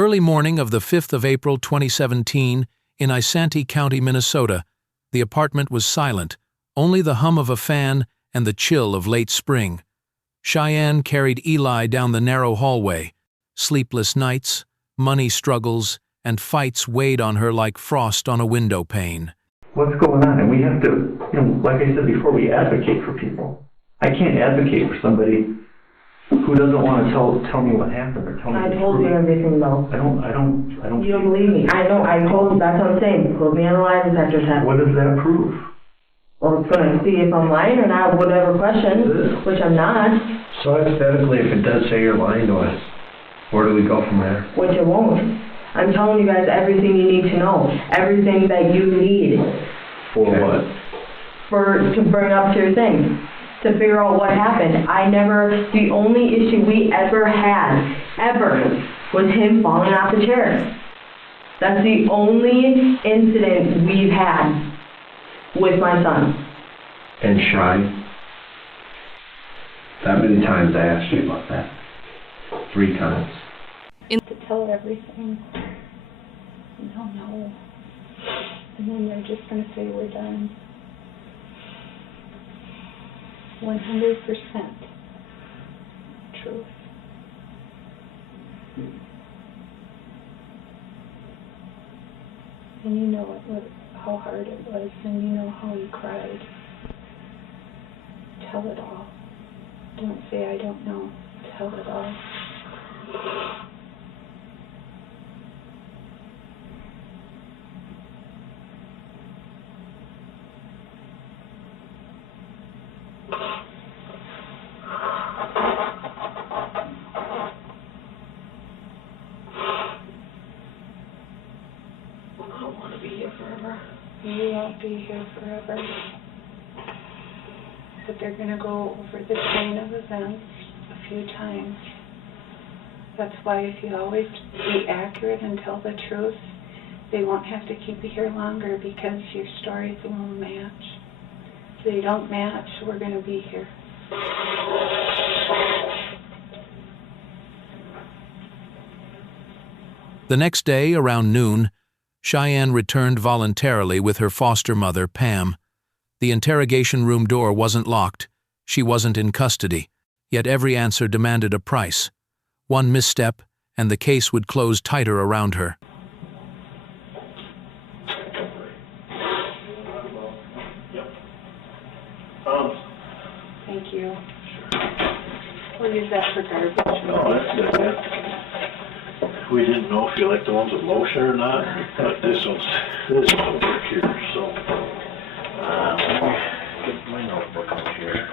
Early morning of the 5th of April 2017, in Isanti County, Minnesota, the apartment was silent, only the hum of a fan and the chill of late spring. Cheyenne carried Eli down the narrow hallway. Sleepless nights, money struggles, and fights weighed on her like frost on a window pane. What's going on? And we have to, like I said before, we advocate for people. I can't advocate for somebody who doesn't want to tell me what happened or tell me the truth. I told you everything, though. I don't. You don't believe me. I know. I told you. That's what I'm saying. Put me on a lie detector test. What does that prove? Well, it's going to see if I'm lying or not, whatever question, which I'm not. So hypothetically, if it does say you're lying to us, where do we go from there? Which it won't. I'm telling you guys everything you need to know. Everything that you need. For what? To bring up to your thing. To figure out what happened. The only issue we ever had, was him falling off the chair. That's the only incident we've had with my son. And Shy? That many times I asked you about that. 3 times. To tell everything. No. And then they're just going to say we're done. 100% truth. And you know how hard it was, and you know how he cried. Tell it all. Don't say I don't know. Tell it all. I don't want to be here forever. You won't be here forever. But they're going to go over the chain of events a few times. That's why if you always be accurate and tell the truth, they won't have to keep you here longer because your stories won't match. If they don't match, we're going to be here. The next day, around noon, Cheyenne returned voluntarily with her foster mother, Pam. The interrogation room door wasn't locked. She wasn't in custody, yet every answer demanded a price. One misstep, and the case would close tighter around her. Thank you. We'll use that for garbage. No, that's good. We didn't know if you liked the ones with lotion or not, but this one's over here, so. Let me get my notebook up here.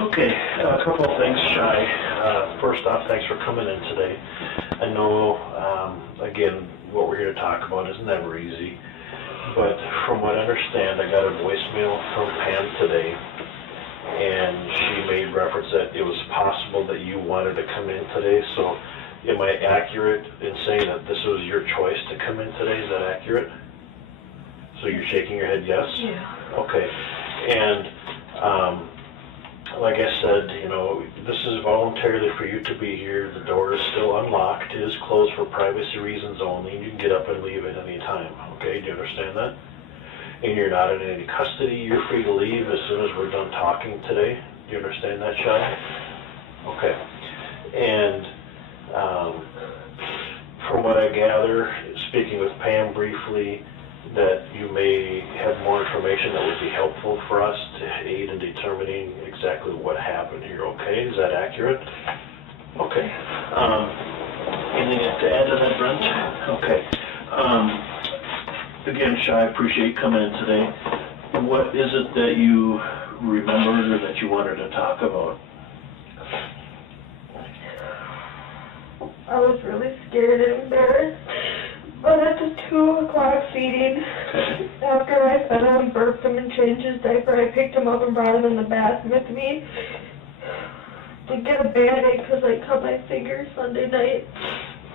Okay, a couple of things, Shy. First off, thanks for coming in today. I know, again, what we're here to talk about is never easy, but from what I understand, I got a voicemail from Pam today, and she made reference that it was possible that you wanted to come in today, so am I accurate in saying that this was your choice to come in today? Is that accurate? So you're shaking your head yes? Yeah. Okay, and like I said, this is voluntarily for you to be here. The door is still unlocked. It is closed for privacy reasons only, and you can get up and leave at any time, okay? Do you understand that? And you're not in any custody. You're free to leave as soon as we're done talking today. Do you understand that, Cheyenne? Okay. And from what I gather, speaking with Pam briefly, that you may have more information that would be helpful for us to aid in determining exactly what happened here, okay? Is that accurate? Okay. Anything to add to that, Brent? Okay. Again, Shy, I appreciate you coming in today. What is it that you remembered or that you wanted to talk about? I was really scared and embarrassed. But at the 2 o'clock feeding, after I fed him, burped him, and changed his diaper, I picked him up and brought him in the bath with me to get a Band-Aid because I cut my finger Sunday night.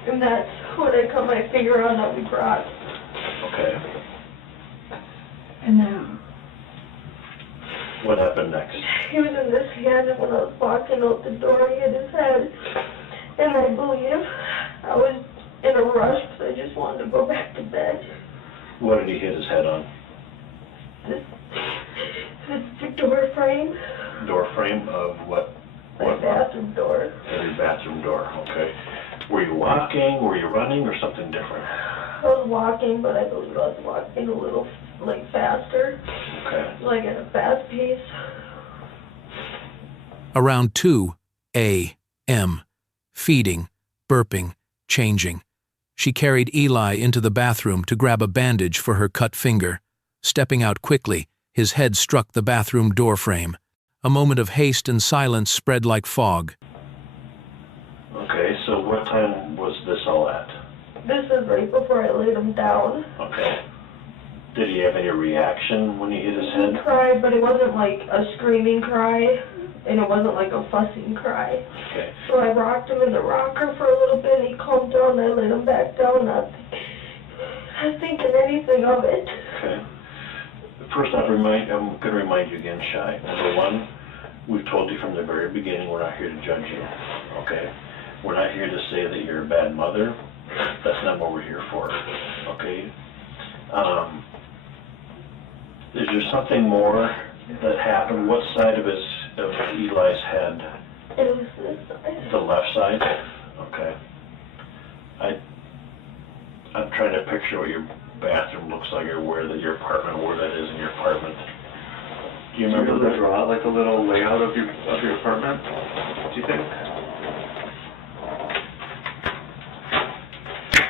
And that's when I cut my finger on that we brought. Okay. And now, What happened next? he was in this hand, and when I was walking out the door, he hit his head. And I believe I was in a rush because I just wanted to go back to bed. What did he hit his head on? The door frame, Door frame of what? my bathroom door. Your bathroom door, okay. Were you walking, were you running, or something different? I was walking, but I believe I was walking a little, faster, Okay. at a fast pace. Around 2 a.m., feeding, burping, changing. She carried Eli into the bathroom to grab a bandage for her cut finger. Stepping out quickly, his head struck the bathroom door frame. A moment of haste and silence spread like fog. Okay, so what time was this all at? This is right before I laid him down. Okay. Did he have any reaction when he hit his He head? cried, but it wasn't like a screaming cry, and it wasn't like a fussing cry. Okay. So I rocked him in the rocker for a little bit, and he calmed down, and I laid him back down, not thinking anything of it. Okay. First off, I'm going to remind you again, Shy. Number one, we've told you from the very beginning we're not here to judge you, okay? We're not here to say that you're a bad mother. That's not what we're here for, okay? Is there something more that happened? What side of Eli's head? It was this side. The left side? Okay. I'm trying to picture what your bathroom looks like, or where your apartment, where that is in your apartment. Do you remember to draw like a little layout of your apartment? Do you think?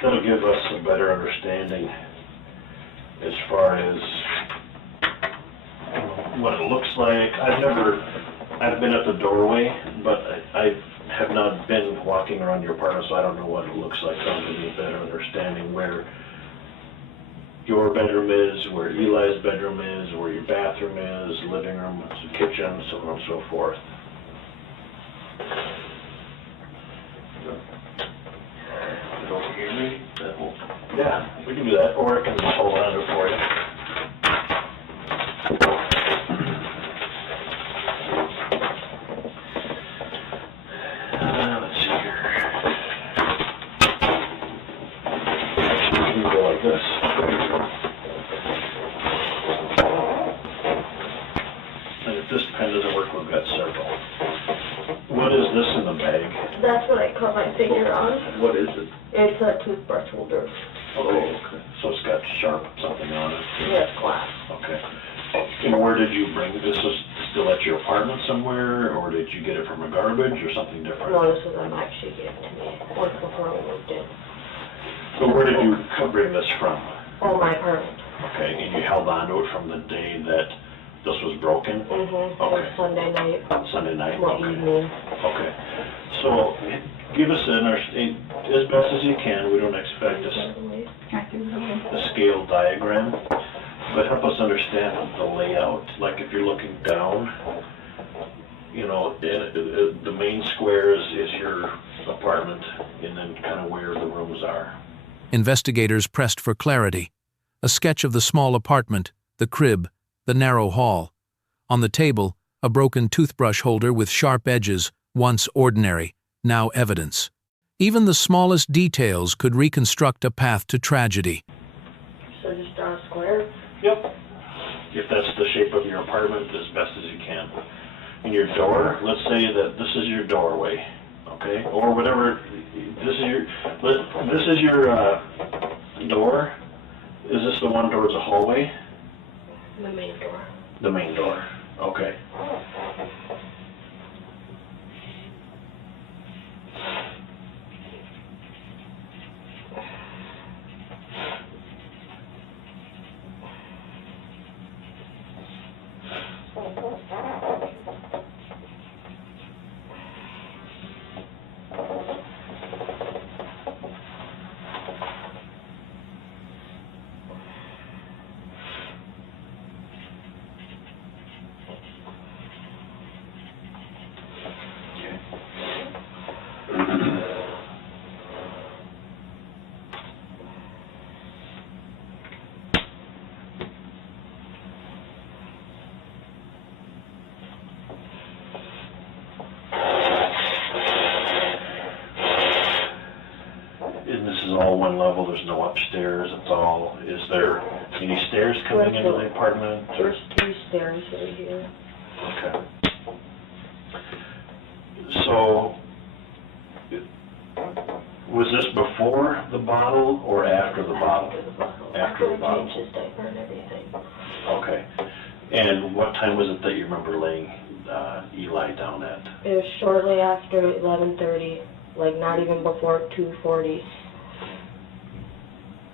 That'll give us a better understanding as far as what it looks like. I've been at the doorway, but I have not been walking around your apartment, so I don't know what it looks like. So I'll give you a better understanding where your bedroom is, where Eli's bedroom is, where your bathroom is, living room, kitchen, so on and so forth. Yeah, we can do that, or I can just hold on to it for you. Let's see here. Actually, we can go like this. And if this pen doesn't work, we've got several. What is this in the bag? That's what I cut my finger on. What is it? It's a toothbrush holder. Okay. So it's got sharp something on it. Yes, glass. Okay. And where did you bring this? Is still at your apartment somewhere, or did you get it from a garbage or something different? No, this was actually given to me once before we moved in. So where did you bring this from? Oh, my apartment. Okay, and you held on to it from the day that this was broken? Mm-hmm. Okay. It was Sunday night. Sunday night? Well, Okay. evening. Okay. So give us as best as you can. We don't expect a scale diagram, but help us understand the layout. Like if you're looking down, you know, the main square is your apartment, and then kind of where the rooms are. Investigators pressed for clarity. A sketch of the small apartment, the crib, the narrow hall. On the table, a broken toothbrush holder with sharp edges, once ordinary, now evidence. Even the smallest details could reconstruct a path to tragedy. So just draw a square? Yep. If that's the shape of your apartment, as best as you can. And your door, let's say that this is your doorway, okay? Or whatever, this is your door. Is this the one towards the hallway? The main door. The main door, okay. one level, there's no upstairs, it's all, is there any stairs coming into the apartment? There's 2 stairs right here. Okay. So, was this before the bottle or after the bottle? After the bottle. After the bottle. I changed his diaper and everything. Okay. And what time was it that you remember laying Eli down at? It was shortly after 11:30, like not even before 2:40.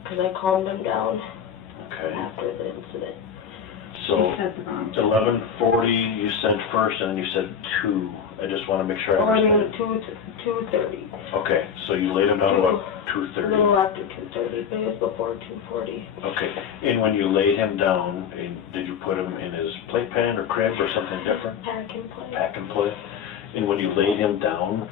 Because I calmed him down Okay. after the incident. So, You said the wrong 11:40 you said first, and then you said 2. I just want to make sure I Or I mean understand. 2:30. Okay, so you laid him down about A 2:30. little after 2:30, but it was before 2:40. Okay, and when you laid him down, did you put him in his playpen or crib or something different? Pack and play. Pack and play? And when you laid him down,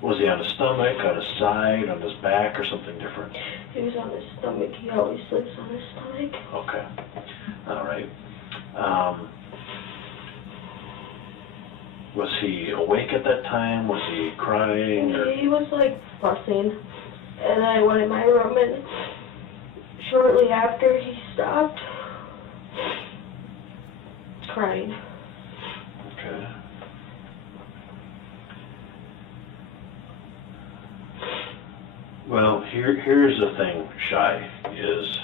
was he on his stomach, on his side, on his back, or something different? He was on his stomach. He always sleeps on his stomach. Okay, all right. Was he awake at that time? Was he crying? Or? He was like fussing, and I went in my room, and shortly after he stopped crying. Okay. Well, here's the thing, Shy, is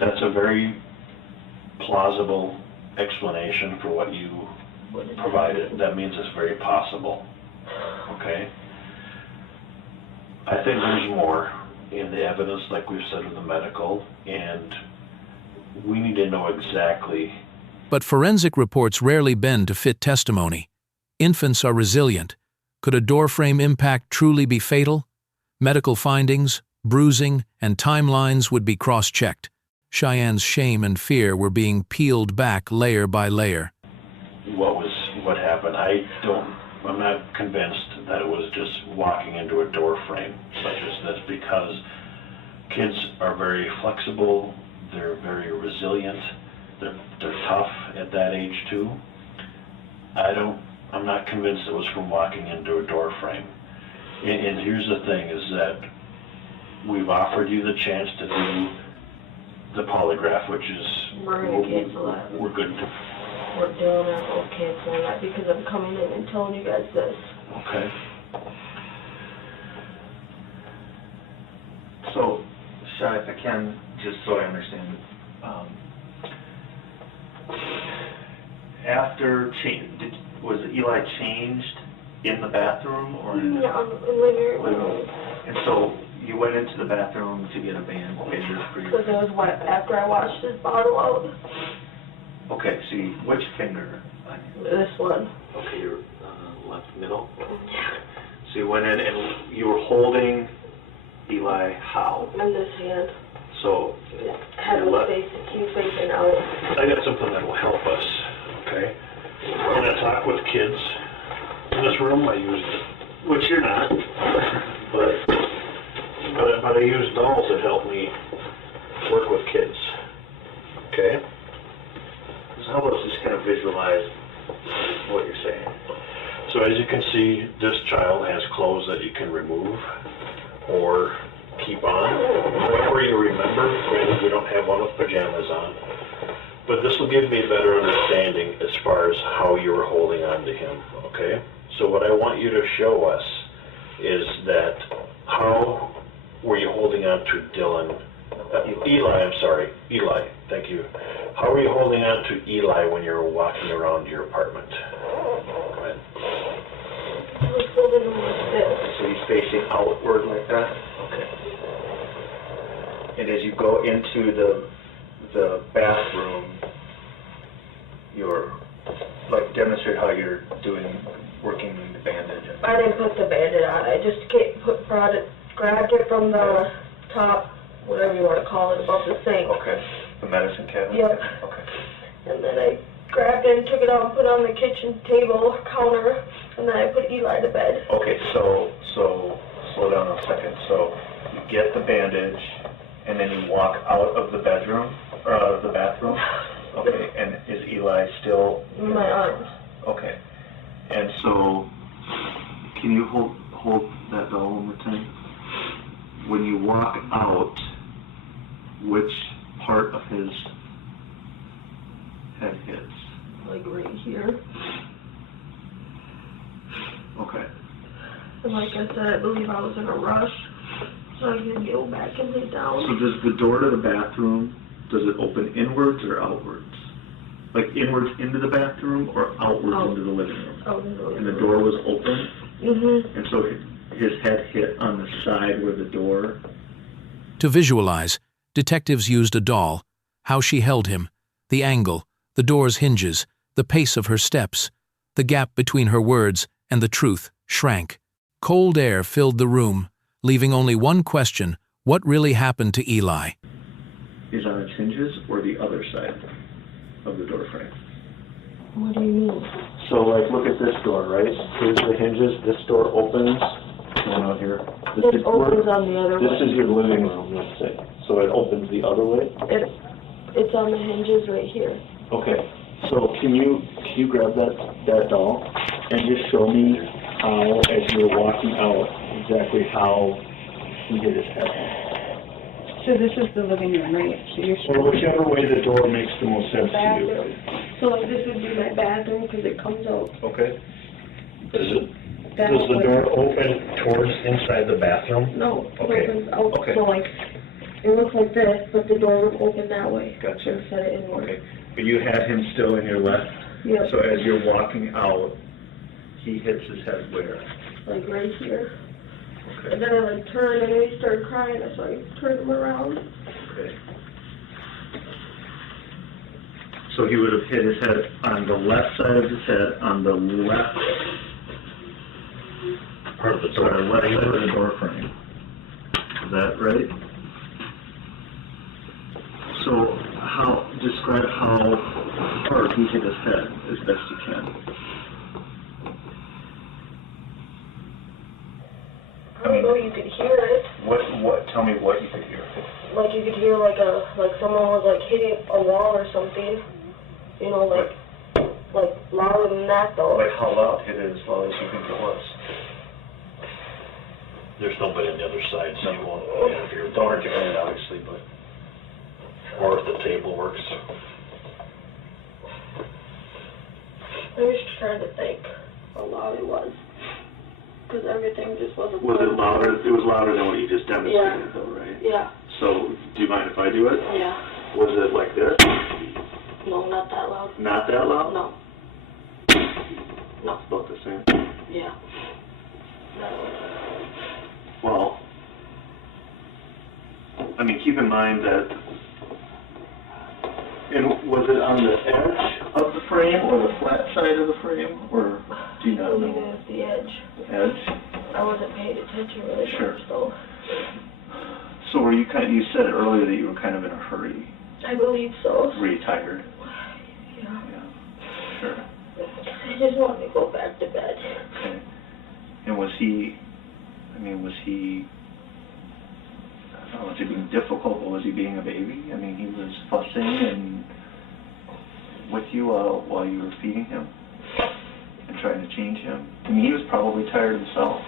that's a very plausible explanation for what you provided. That means it's very possible, okay? I think there's more in the evidence, like we've said with the medical, and we need to know exactly. But forensic reports rarely bend to fit testimony. Infants are resilient. Could a doorframe impact truly be fatal? Medical findings, bruising, and timelines would be cross-checked. Cheyenne's shame and fear were being peeled back layer by layer. What happened? I'm not convinced that it was just walking into a door frame such as this, because kids are very flexible, they're very resilient, they're tough at that age too. I'm not convinced it was from walking into a door frame. And here's the thing, is that we've offered you the chance to do the polygraph, which is, We're gonna cancel that. we're good. We're doing it. We're canceling that because I'm coming in and telling you guys this. Okay. So, Shy, if I can, just so I understand, was Eli changed in the bathroom or in the... Yeah, in the living room. And so you went into the bathroom to get a bandage for Because your... it was wet after I washed his bottle out. Okay, see, which finger? This one. Okay, your left middle. So you went in and you were holding Eli how? In this hand. So His head was facing out. I got something that will help us, okay? When I talk with kids in this room, I use, which you're not, but I use dolls that help me work with kids, okay? So help us just kind of visualize what you're saying. So as you can see, this child has clothes that you can remove or keep on, however you remember. Granted, we don't have one with pajamas on, but this will give me a better understanding as far as how you were holding on to him, okay? So what I want you to show us is that how were you holding on to Eli, thank you. How were you holding on to Eli when you were walking around your apartment? Go ahead. I was holding him like this. So he's facing outward like that? Okay. And as you go into the bathroom, you're, like, demonstrate how you're working the bandage. I didn't put the bandit on. I just grabbed it from the top, whatever you want to call it, above the sink. Okay. The medicine cabinet? Yep. Okay. And then I grabbed it and took it out and put it on the kitchen table counter, and then I put Eli to bed. Okay, so slow down a second. So you get the bandage, and then you walk out of the bedroom, or out of the bathroom? Okay, and is Eli still... In my arms. Okay. And so hits? Like right here. Okay. And like I said, I believe I was in a rush, so I could go back and lay down. So does the door to the bathroom, does it open inwards or outwards? Like inwards into the bathroom or outwards into the living room? Out in the living And the room. door was open? Mhm. And so his head hit on the side where the door... To visualize, detectives used a doll, how she held him, the angle, the door's hinges, the pace of her steps, the gap between her words and the truth shrank. Cold air filled the room, leaving only one question: what really happened to Eli? Is on its hinges or the other side of the door frame? What do you mean? So like, look at this door, right? Here's the hinges, this door opens, going out here. It opens on the other This way. is your living room, let's say. So it opens the other way? It's on the hinges right here. Okay. So can you grab that doll and just show me how, as you're walking out, exactly how he hit his head? So this is the living room, right? So you're Or whichever way the door makes the most sense to you. Bathroom. So like this would be my bathroom because it comes out. Okay. Does that the way. door open towards inside the bathroom? No, it Okay. opens out. Okay. So like, it looks like this, but the door would open that way. Gotcha. Instead of inward. Okay. But you had him still in your left? Yeah. So as you're walking out, he hits his head where? Like right here. Okay. And then I like turned and then he started crying, so I turned him around. Okay. So he would have hit his head on the left side of his head, on the left Part of the So door. the left side of the door frame. Is that right? So describe how hard he hit his head as best you can. I don't know, you could hear it. Tell me what you could hear. Like you could hear like someone was like hitting a wall or something. You know, like louder than that though. Like how loud? Hit it as loud as you think it was. There's nobody on the other side, so you won't hear. Don't articulate it, obviously, but Or if the table works. I was just trying to think how loud it was. Because everything just wasn't... was it louder? It was louder than what you just demonstrated, though, right? Yeah. So, do you mind if I do it? Yeah. Was it like this? No, not that loud. Not that loud? No. It's about the same. Yeah. Well, I mean, keep in mind that. And was it on the edge of the frame or the flat side of the frame, or do you I not believe it know? was the edge. The edge. I wasn't paying attention really Sure. much though. So were you you said earlier that you were kind of in a hurry. I believe so. Were you tired? Yeah. Yeah. Sure. I just wanted to go back to bed. Okay. And was he I don't know, was he being difficult, or was he being a baby? I mean, he was fussing and with you while you were feeding him and trying to change him. I mean, he was probably tired himself.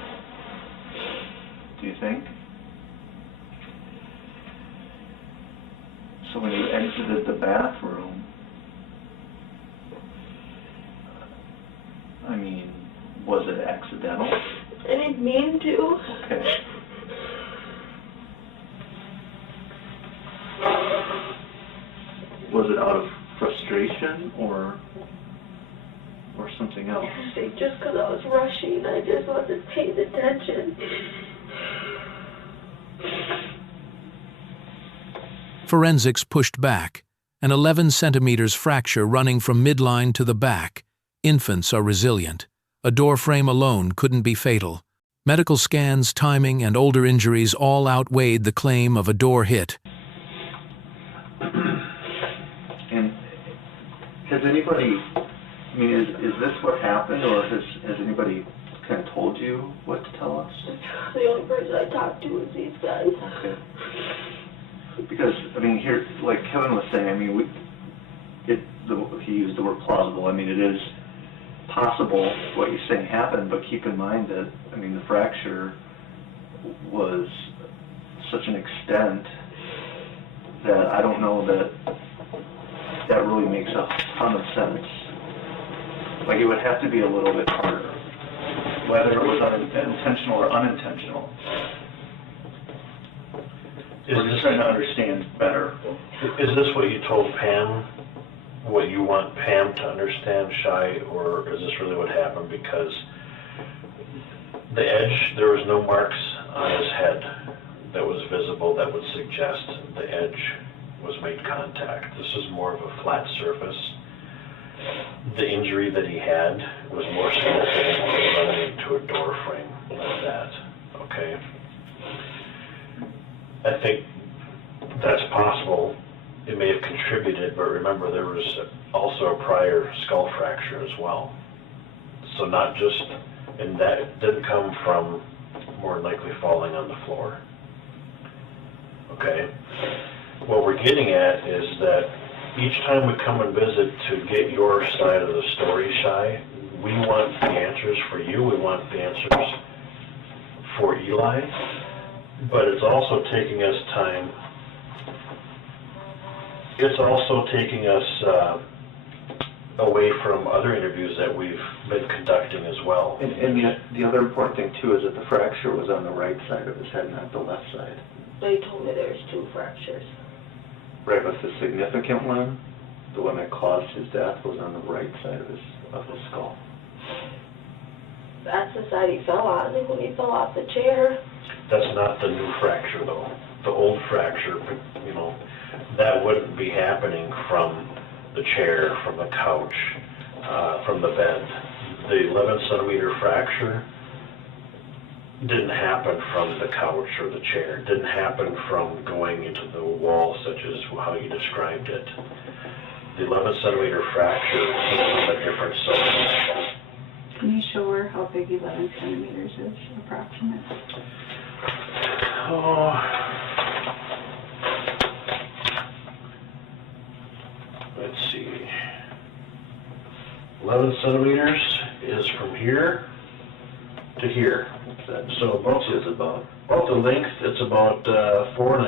Do you think? So when you exited the bathroom, I mean, was it accidental? I didn't mean to. Okay. Was it out of frustration or something else? I think just because I was rushing, I just wasn't paying attention. Forensics pushed back, an 11 centimeters fracture running from midline to the back. Infants are resilient. A door frame alone couldn't be fatal. Medical scans, timing, and older injuries all outweighed the claim of a door hit. And has anybody, I mean, is this what happened, or has anybody kind of told you what to tell us? The only person I talked to was these guys. Okay. Because, I mean, here, like Kevin was saying, I mean, he used the word plausible. I mean, it is possible what you're saying happened, but keep in mind that, I mean, the fracture was such an extent that I don't know that that really makes a ton of sense. Like, it would have to be a little bit harder, whether it was intentional or unintentional. We're just trying to understand better. Is this what you told Pam? What you want Pam to understand, Shy, or is this really what happened? Because the edge, there was no marks on his head that was visible that would suggest the edge was made contact. This is more of a flat surface. The injury that he had was more significant than running into a door frame like that, okay? I think that's possible. It may have contributed, but remember there was also a prior skull fracture as well. So not just, and that didn't come from more than likely falling on the floor. Okay? What we're getting at is that each time we come and visit to get your side of the story, Shy, we want the answers for you, we want the answers for Eli, but it's also taking us time. It's also taking us away from other interviews that we've been conducting as well. And the other important thing too is that the fracture was on the right side of his head, not the left side. They told me there's 2 fractures. Right, but the significant one, the one that caused his death, was on the right side of his skull. That's the side he fell on when he fell off the chair. That's not the new fracture though. The old fracture, you know, that wouldn't be happening from the chair, from the couch, from the bed. The 11-centimeter fracture didn't happen from the couch or the chair. It didn't happen from going into the wall, such as how you described it. The 11-centimeter fracture is from a different source. Can you show her how big 11 centimeters is, approximate? Oh. Let's see. 11 centimeters is from here to here. So about the length, it's about 4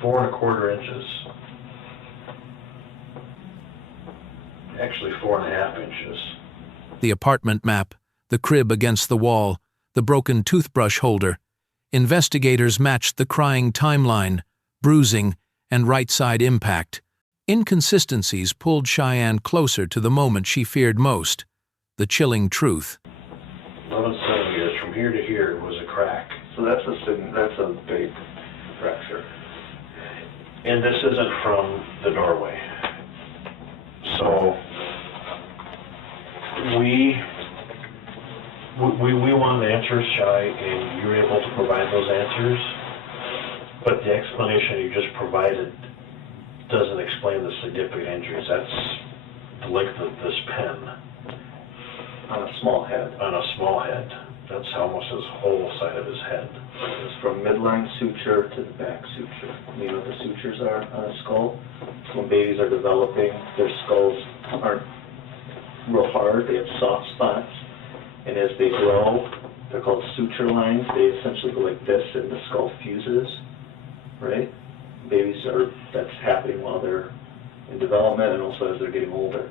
1/4 inches. Actually 4.5 inches. The apartment map, the crib against the wall, the broken toothbrush holder. Investigators matched the crying timeline, bruising, and right-side impact. Inconsistencies pulled Cheyenne closer to the moment she feared most, the chilling truth. 11 centimeters from here to here was a crack. So that's a big fracture. And this isn't from the doorway. So we want answers, Shy, and you're able to provide those answers, but the explanation you just provided doesn't explain the significant injuries. That's the length of this pen. On a small head. On a small head. That's almost his whole side of his head. It's from midline suture to the back suture. You know what the sutures are on a skull? So when babies are developing, their skulls aren't real hard. They have soft spots. And as they grow, they're called suture lines. They essentially go like this and the skull fuses, right? That's happening while they're in development and also as they're getting older.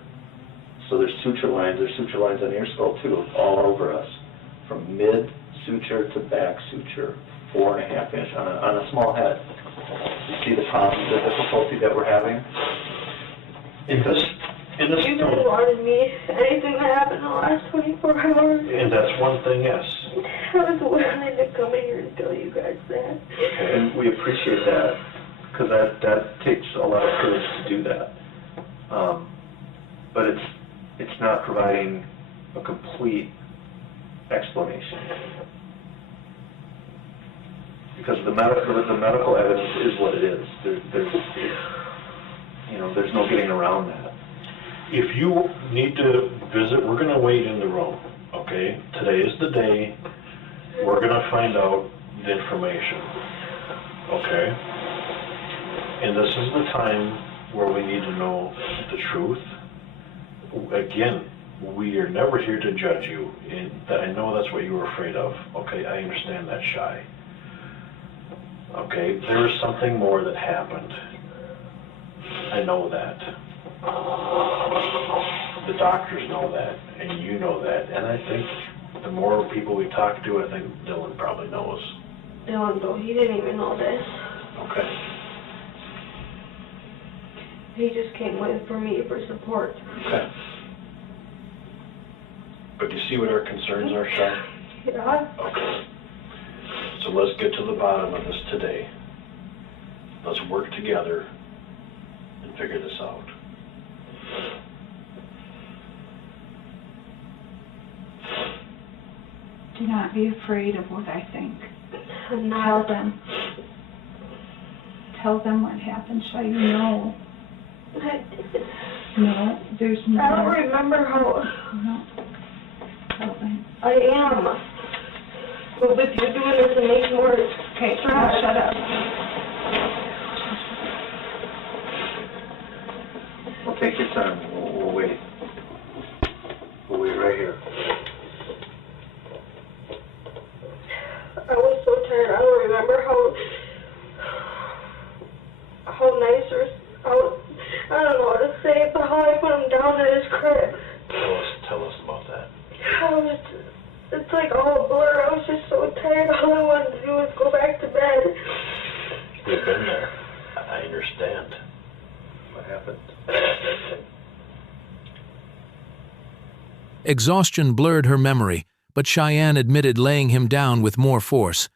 So there's suture lines. There's suture lines on your skull too, all over us. From mid suture to back suture, 4.5 inch on a small head. You see the problem, the difficulty that we're having? In this You guys wanted me, anything that happened in the last 24 hours. And that's one thing, yes. I was willing to come in here and tell you guys that. And we appreciate that, because that takes a lot of courage to do that. But it's not providing a complete explanation. Because the medical evidence is what it is. There's no getting around that. If you need to visit, we're going to wait in the room, okay? Today is the day we're going to find out the information, okay? And this is the time where we need to know the truth. Again, we are never here to judge you, and I know that's what you were afraid of, okay? I understand that, Shy. Okay, there is something more that happened. I know that. The doctors know that, and you know that, and I think the more people we talk to, I think Dylan probably knows. Dylan, though, he didn't even know this. Okay. He just came with for me for support. Okay. But do you see what our concerns are, Sean? Yeah. Okay. So let's get to the bottom of this today. Let's work together and figure this out. Do not be afraid of what I think. I'm Tell not. them. Tell them what happened, so you know. No, there's no. I don't remember how. No. Tell them. I am. But with you doing this, it makes more. Okay, now shut up. Well, take your time. We'll wait. We'll wait right here. I was so tired. I don't remember how nice or how, I don't know how to say it, but how I put him down in his crib. Tell us about that. It's like all a blur. I was just so tired. All I wanted to do was go back to bed. We've been there. I understand. What happened? Exhaustion blurred her memory, but Cheyenne admitted laying him down with more force.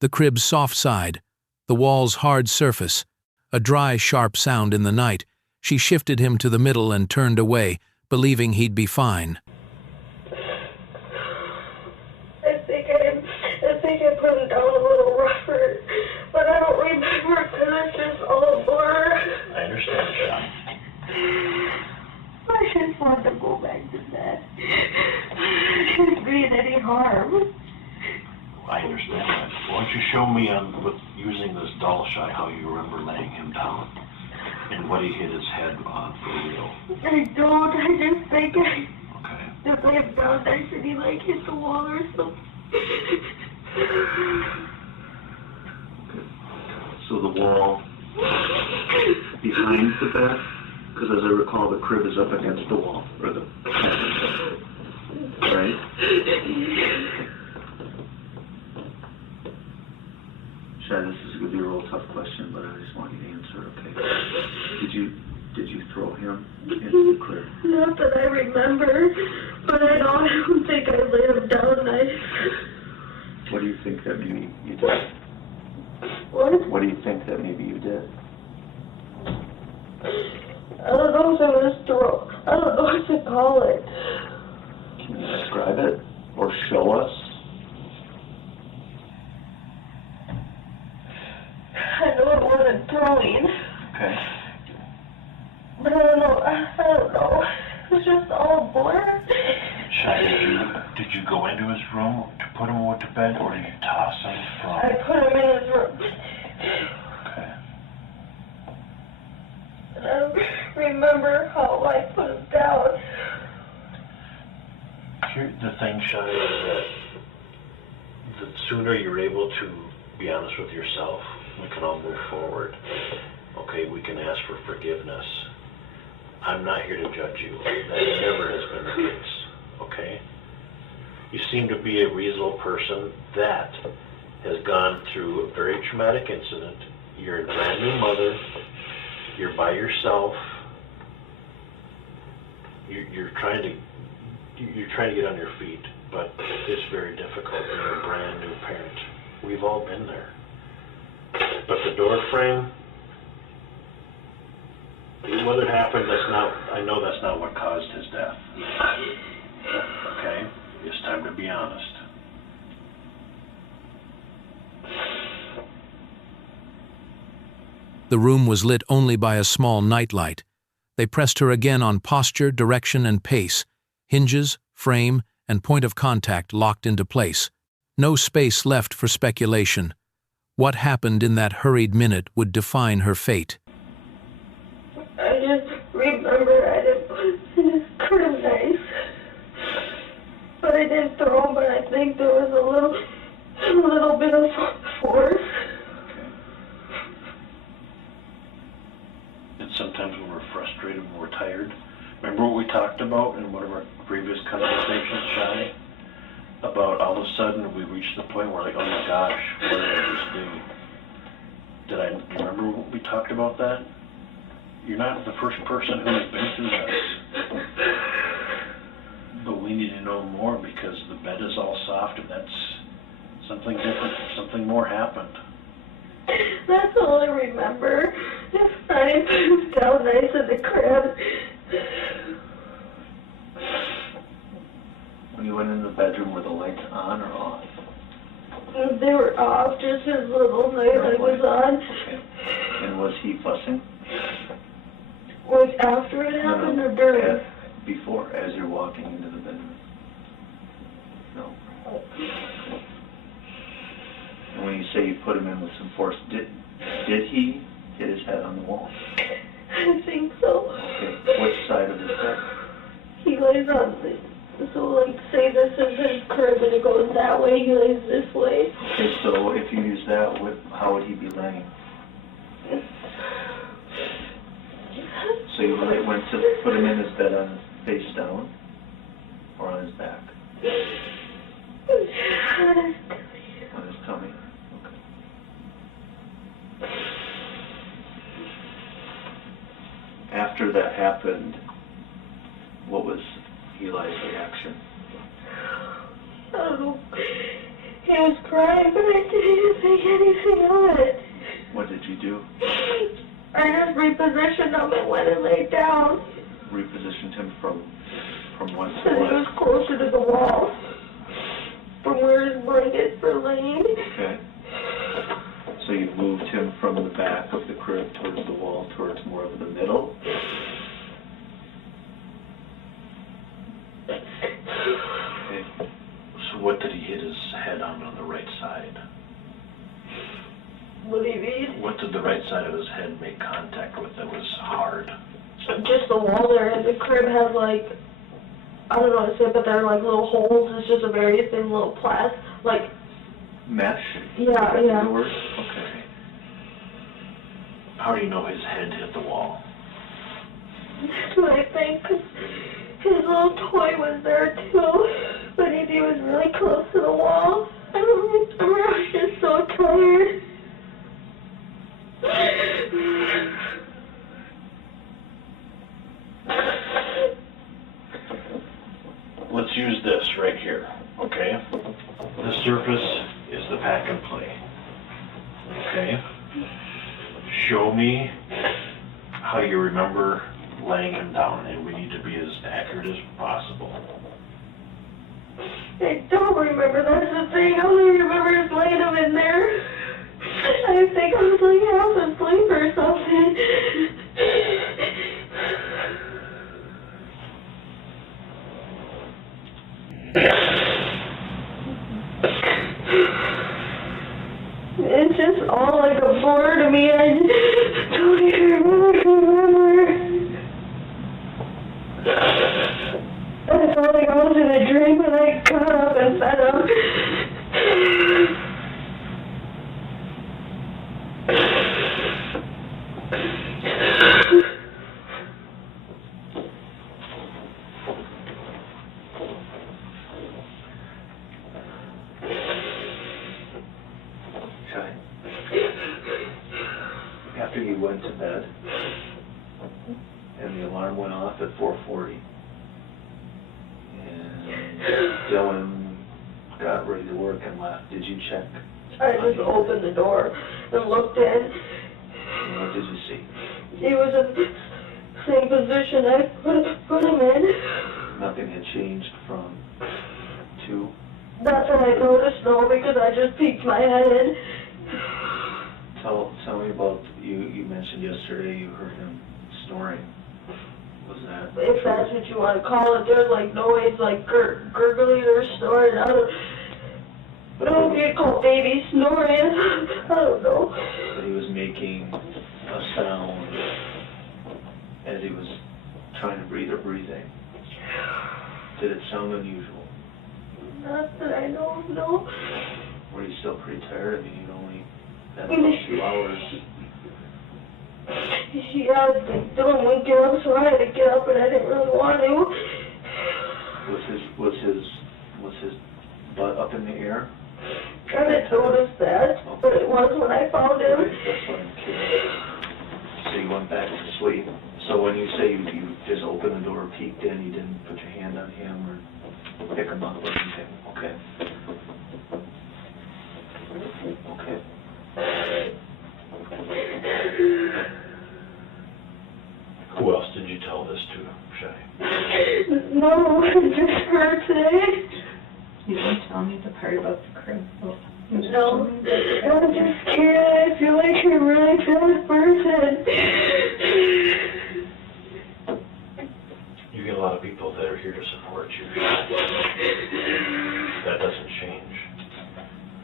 The crib's soft side, the wall's hard surface, a dry, sharp sound in the night. She shifted him to the middle and turned away, believing he'd be fine. I think I put him down a little rougher, but I don't remember because it's just all a blur. I understand, Sean. I just want to go back to bed. I didn't mean any harm. I understand that. Why don't you show me with using this doll shy how you remember laying him down and what he hit his head on for real? I don't. I just think Okay. that lay him down nice and he like hit the wall or something. So the wall behind the bed, because as I recall, the crib is up against the wall, or the right? Shad, this is going to be a real tough question, but I just want you to answer, okay? Did you throw him into the crib? Not that I remember, but I don't think I laid him down nice. What do you think that maybe you did? What? What do you think that maybe you did? I don't know if it was throw. I don't know what to call it. Can you describe it or show us? I know it wasn't throwing, Okay. but I don't know. I don't know. It's just all a blur. Cheyenne, did you go into his room to put him to bed, or did you toss him from? I put him in his room. Okay. And I don't remember how I put him down. Here, the thing, Cheyenne, is that the sooner you're able to be honest with yourself, we can all move forward. Okay, we can ask for forgiveness. I'm not here to judge you. That never has been the case. Okay? You seem to be a reasonable person that has gone through a very traumatic incident. You're a brand new mother. You're by yourself. You're trying to get on your feet, but it's very difficult. You're a brand new parent. We've all been there. But the door frame, what had happened, I know that's not what caused his death. Okay? It's time to be honest. The room was lit only by a small nightlight. They pressed her again on posture, direction, and pace. Hinges, frame, and point of contact locked into place. No space left for speculation. What happened in that hurried minute would define her fate. I just remember I didn't put him in his crib nice. But I did throw him, but I think there was a little bit of force. And sometimes when we're frustrated, when we're tired, about in one of our previous conversations, Shai? About all of a sudden we reached the point where like, oh my gosh, what did I just do? Did I remember we talked about that? You're not the first person who has been through this. But we need to know more because the bed is all soft and that's something different, something more happened. That's all I remember. I moved down nice in the crib. When you went in the bedroom, were the lights on or off? They were off, just his little nightlight was on. Okay. And was he fussing? Like after it happened or during? Before, as you're walking into the bedroom? No. And when you say you put him in with some force, did he hit his head on the wall? I think so. Okay. Which side of his head? He lays on the, so like say this is his crib and it goes that way, he lays this way. Okay, so if you use that, how would he be laying? So you went to put him in his bed on face down or on his back? On his tummy. Okay. After that happened, what was Eli's reaction? I don't know. He was crying, but I didn't think anything of it. What did you do? I just repositioned him and went and laid down. Repositioned him from one to So he was closer to the wall from where his blankets were laying. Okay. So you moved him from the back of the crib towards the wall, towards more of the middle. Okay. So what did he hit his head on the right side? What do you mean? What did the right side of his head make contact with that was hard? Just the wall there, and the crib has like, I don't know how to say it, but they're like little holes. It's just a very thin little like. Mesh? Yeah, yeah. Okay. How do you know his head hit the wall? That's what I think, 'cause his little toy was there too, but he was really close to the wall. I remember I was just so tired. Let's use this right here, okay? The surface is the pack and play, okay? Show me how you remember laying him down, and we need to be as accurate as possible. I don't remember, that's the thing. I only remember just laying him in there. I think I was like half asleep or something. It's just all like a blur to me. I don't even remember. I felt like I was in a dream when I got up and fed him. Cheyenne. After you went to bed, and the alarm went off at 4:40, and Dylan got ready to work and left, did you check? I just opened the door and looked in. And what did you see? He was in the same position I put him in. Nothing had changed from 2? That's what I noticed, though, because I just peeked my head in. Tell me about, you mentioned yesterday you heard him snoring. Was that If that's what you want to call it, there's like noise, like gurgling or snoring. I don't know if you'd call baby snoring. I don't know. But he was making a sound as he was trying to breathe or breathing. Did it sound unusual? Not that I know of, no. Were you still pretty tired? I mean, you'd only had about 2 hours. Yeah, Dylan wouldn't get up, so I had to get up, and I didn't really want to. Was his butt up in the air? I didn't notice that, but it was when I found him. Right, that's what I'm curious. So you went back to sleep. So when you say you just opened the door, peeked in, you didn't put your hand on him or pick him up or anything? Okay. Okay. Who else did you tell this to, Shay? No, just her today. You didn't tell me the part about the crib. No, I'm just scared. I feel like a really bad person. You get a lot of people that are here to support you. That doesn't change.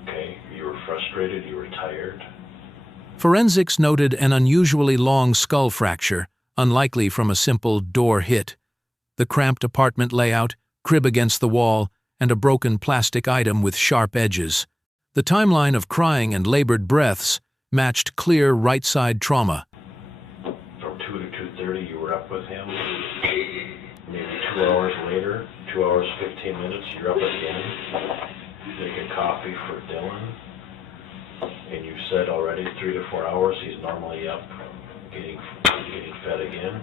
Okay? You were frustrated, you were tired. Forensics noted an unusually long skull fracture, unlikely from a simple door hit. The cramped apartment layout, crib against the wall, and a broken plastic item with sharp edges. The timeline of crying and labored breaths matched clear right-side trauma. From 2 to 2:30, you were up with him. Maybe 2 hours later, 2 hours, 15 minutes, you're up again, making coffee for Dylan. And you said already 3 to 4 hours, he's normally up getting fed again.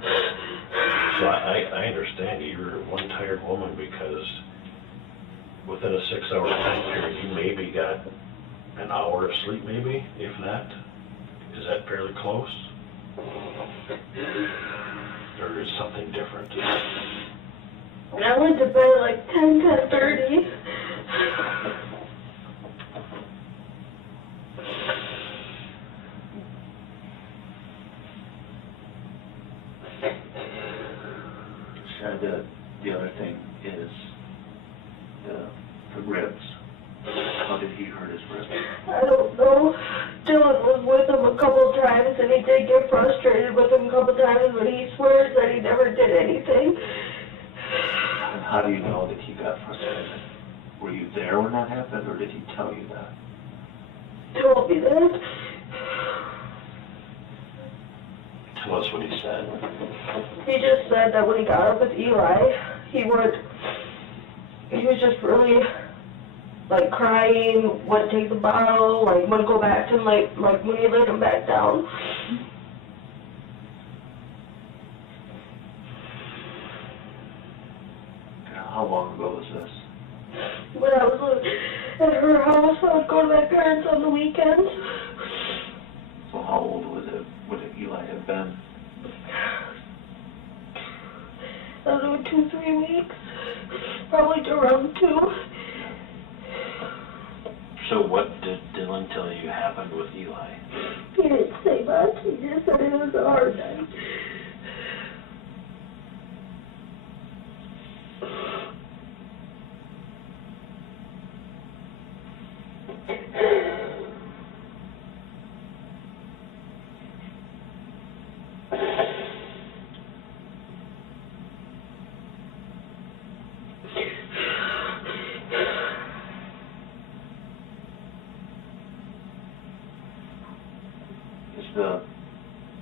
So I understand you're one tired woman because within a 6-hour time period, you maybe got an hour of sleep, maybe, if that. Is that fairly close? Or is something different? I went to bed at like 10:30. The other thing is the ribs. How did he hurt his ribs? I don't know. Dylan was with him a couple times, and he did get frustrated with him a couple times, but he swears that he never did anything. And how do you know that he got frustrated? Were you there when that happened, or did he tell you that? He told me that. Tell us what he said. He just said that when he got up with Eli, he was just really, like, crying, wouldn't take the bottle, like, wouldn't go back to him, like when he laid him back down. How long ago was this? When I was at her house, I would go to my parents on the weekends. So how old would Eli have been? I don't know, 2-3 weeks. Probably around 2. So what did Dylan tell you happened with Eli? He didn't say much. He just said it was a hard night.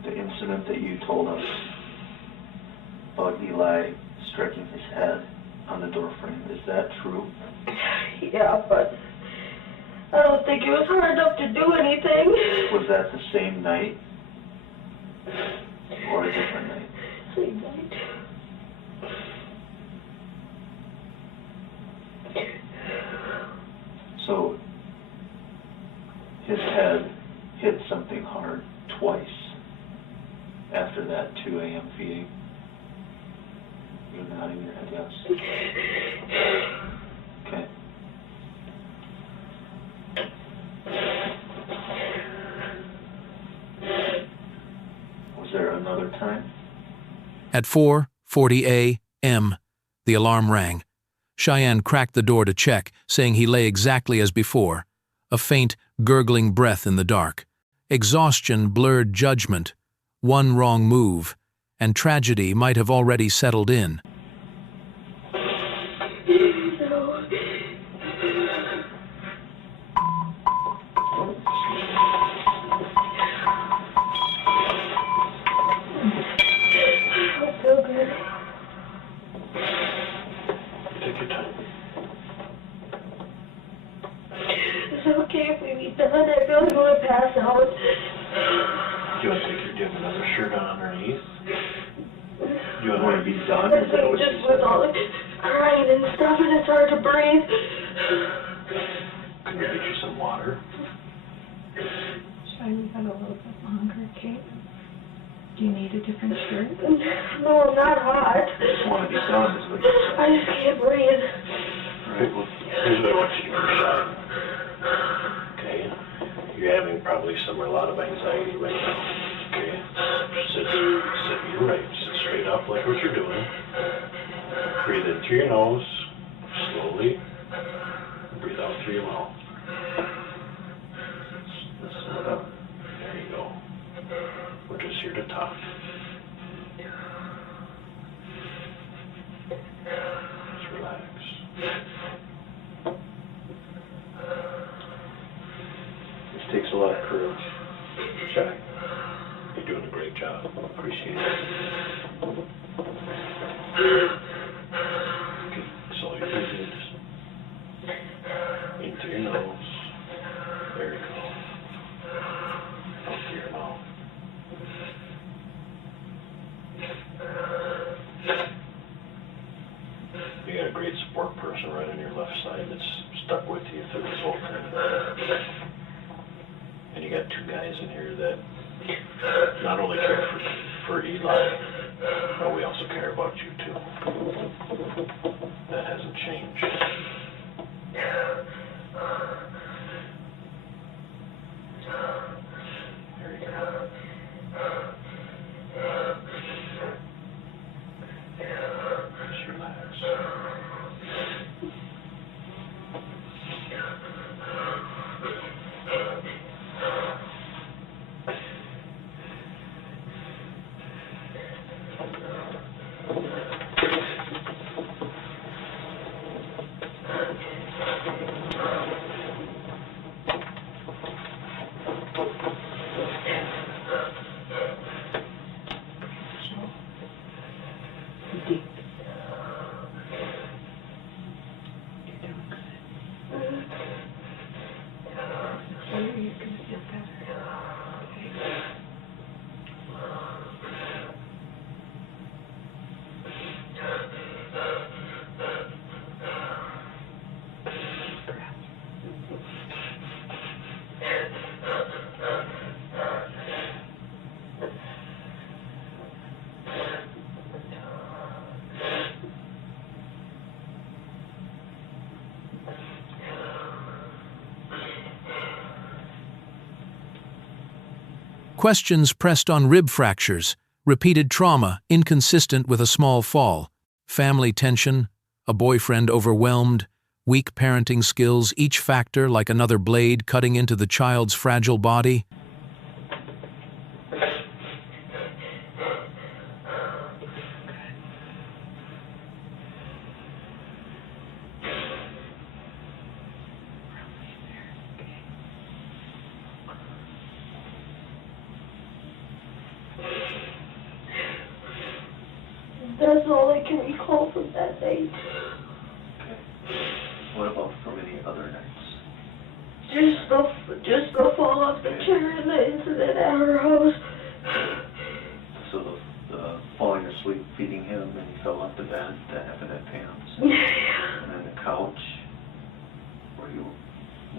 The incident that you told us about Eli striking his head on the door frame, is that true? Yeah, but I don't think it was hard enough to do anything. Was that the same night? Or a different night? Same night. So his head hit something hard twice after that 2 a.m. feeding. You're nodding your head yes. Okay. Was there another time? At 4:40 a.m., the alarm rang. Cheyenne cracked the door to check, saying he lay exactly as before, a faint, gurgling breath in the dark. Exhaustion blurred judgment. One wrong move, and tragedy might have already settled in. Take your time. Is it okay if we be done? I feel like I'm gonna pass out. Do you want to take your, do you have another shirt on underneath? You want to be done? I think just with all the crying and stuff, and it's hard to breathe. Can we get you some water? Should I leave it a little bit longer, Kate? Do you need a different shirt? No, I'm not hot. I just want to be done. Is what you're saying. I just can't breathe. All right, well, Here's what I want you to do, Cheyenne. Okay? You're having probably a lot of anxiety right now. Okay? Sit, you're right. Sit straight up like what you're doing. Breathe in through your nose, slowly. Breathe out through your mouth. There you go. We're just here to talk. Just relax. This takes a lot of courage. Shy. You're doing a great job. Appreciate it. Okay, so you breathe in through your nose. There you go. Out through your mouth. You got a great support person right on your left side that's stuck with you through this whole thing. And you got two guys in here that not only care for Eli, but we also care about you too. That hasn't changed. There you go. Just relax. Questions pressed on rib fractures, repeated trauma inconsistent with a small fall, family tension, a boyfriend overwhelmed, weak parenting skills, each factor like another blade cutting into the child's fragile body. That's all I can recall from that night. what about from any other nights? Just the fall off the chair and the incident at her house. So the falling asleep, feeding him, and he fell off the bed, that happened at Pam's. Yeah. And then the couch, where he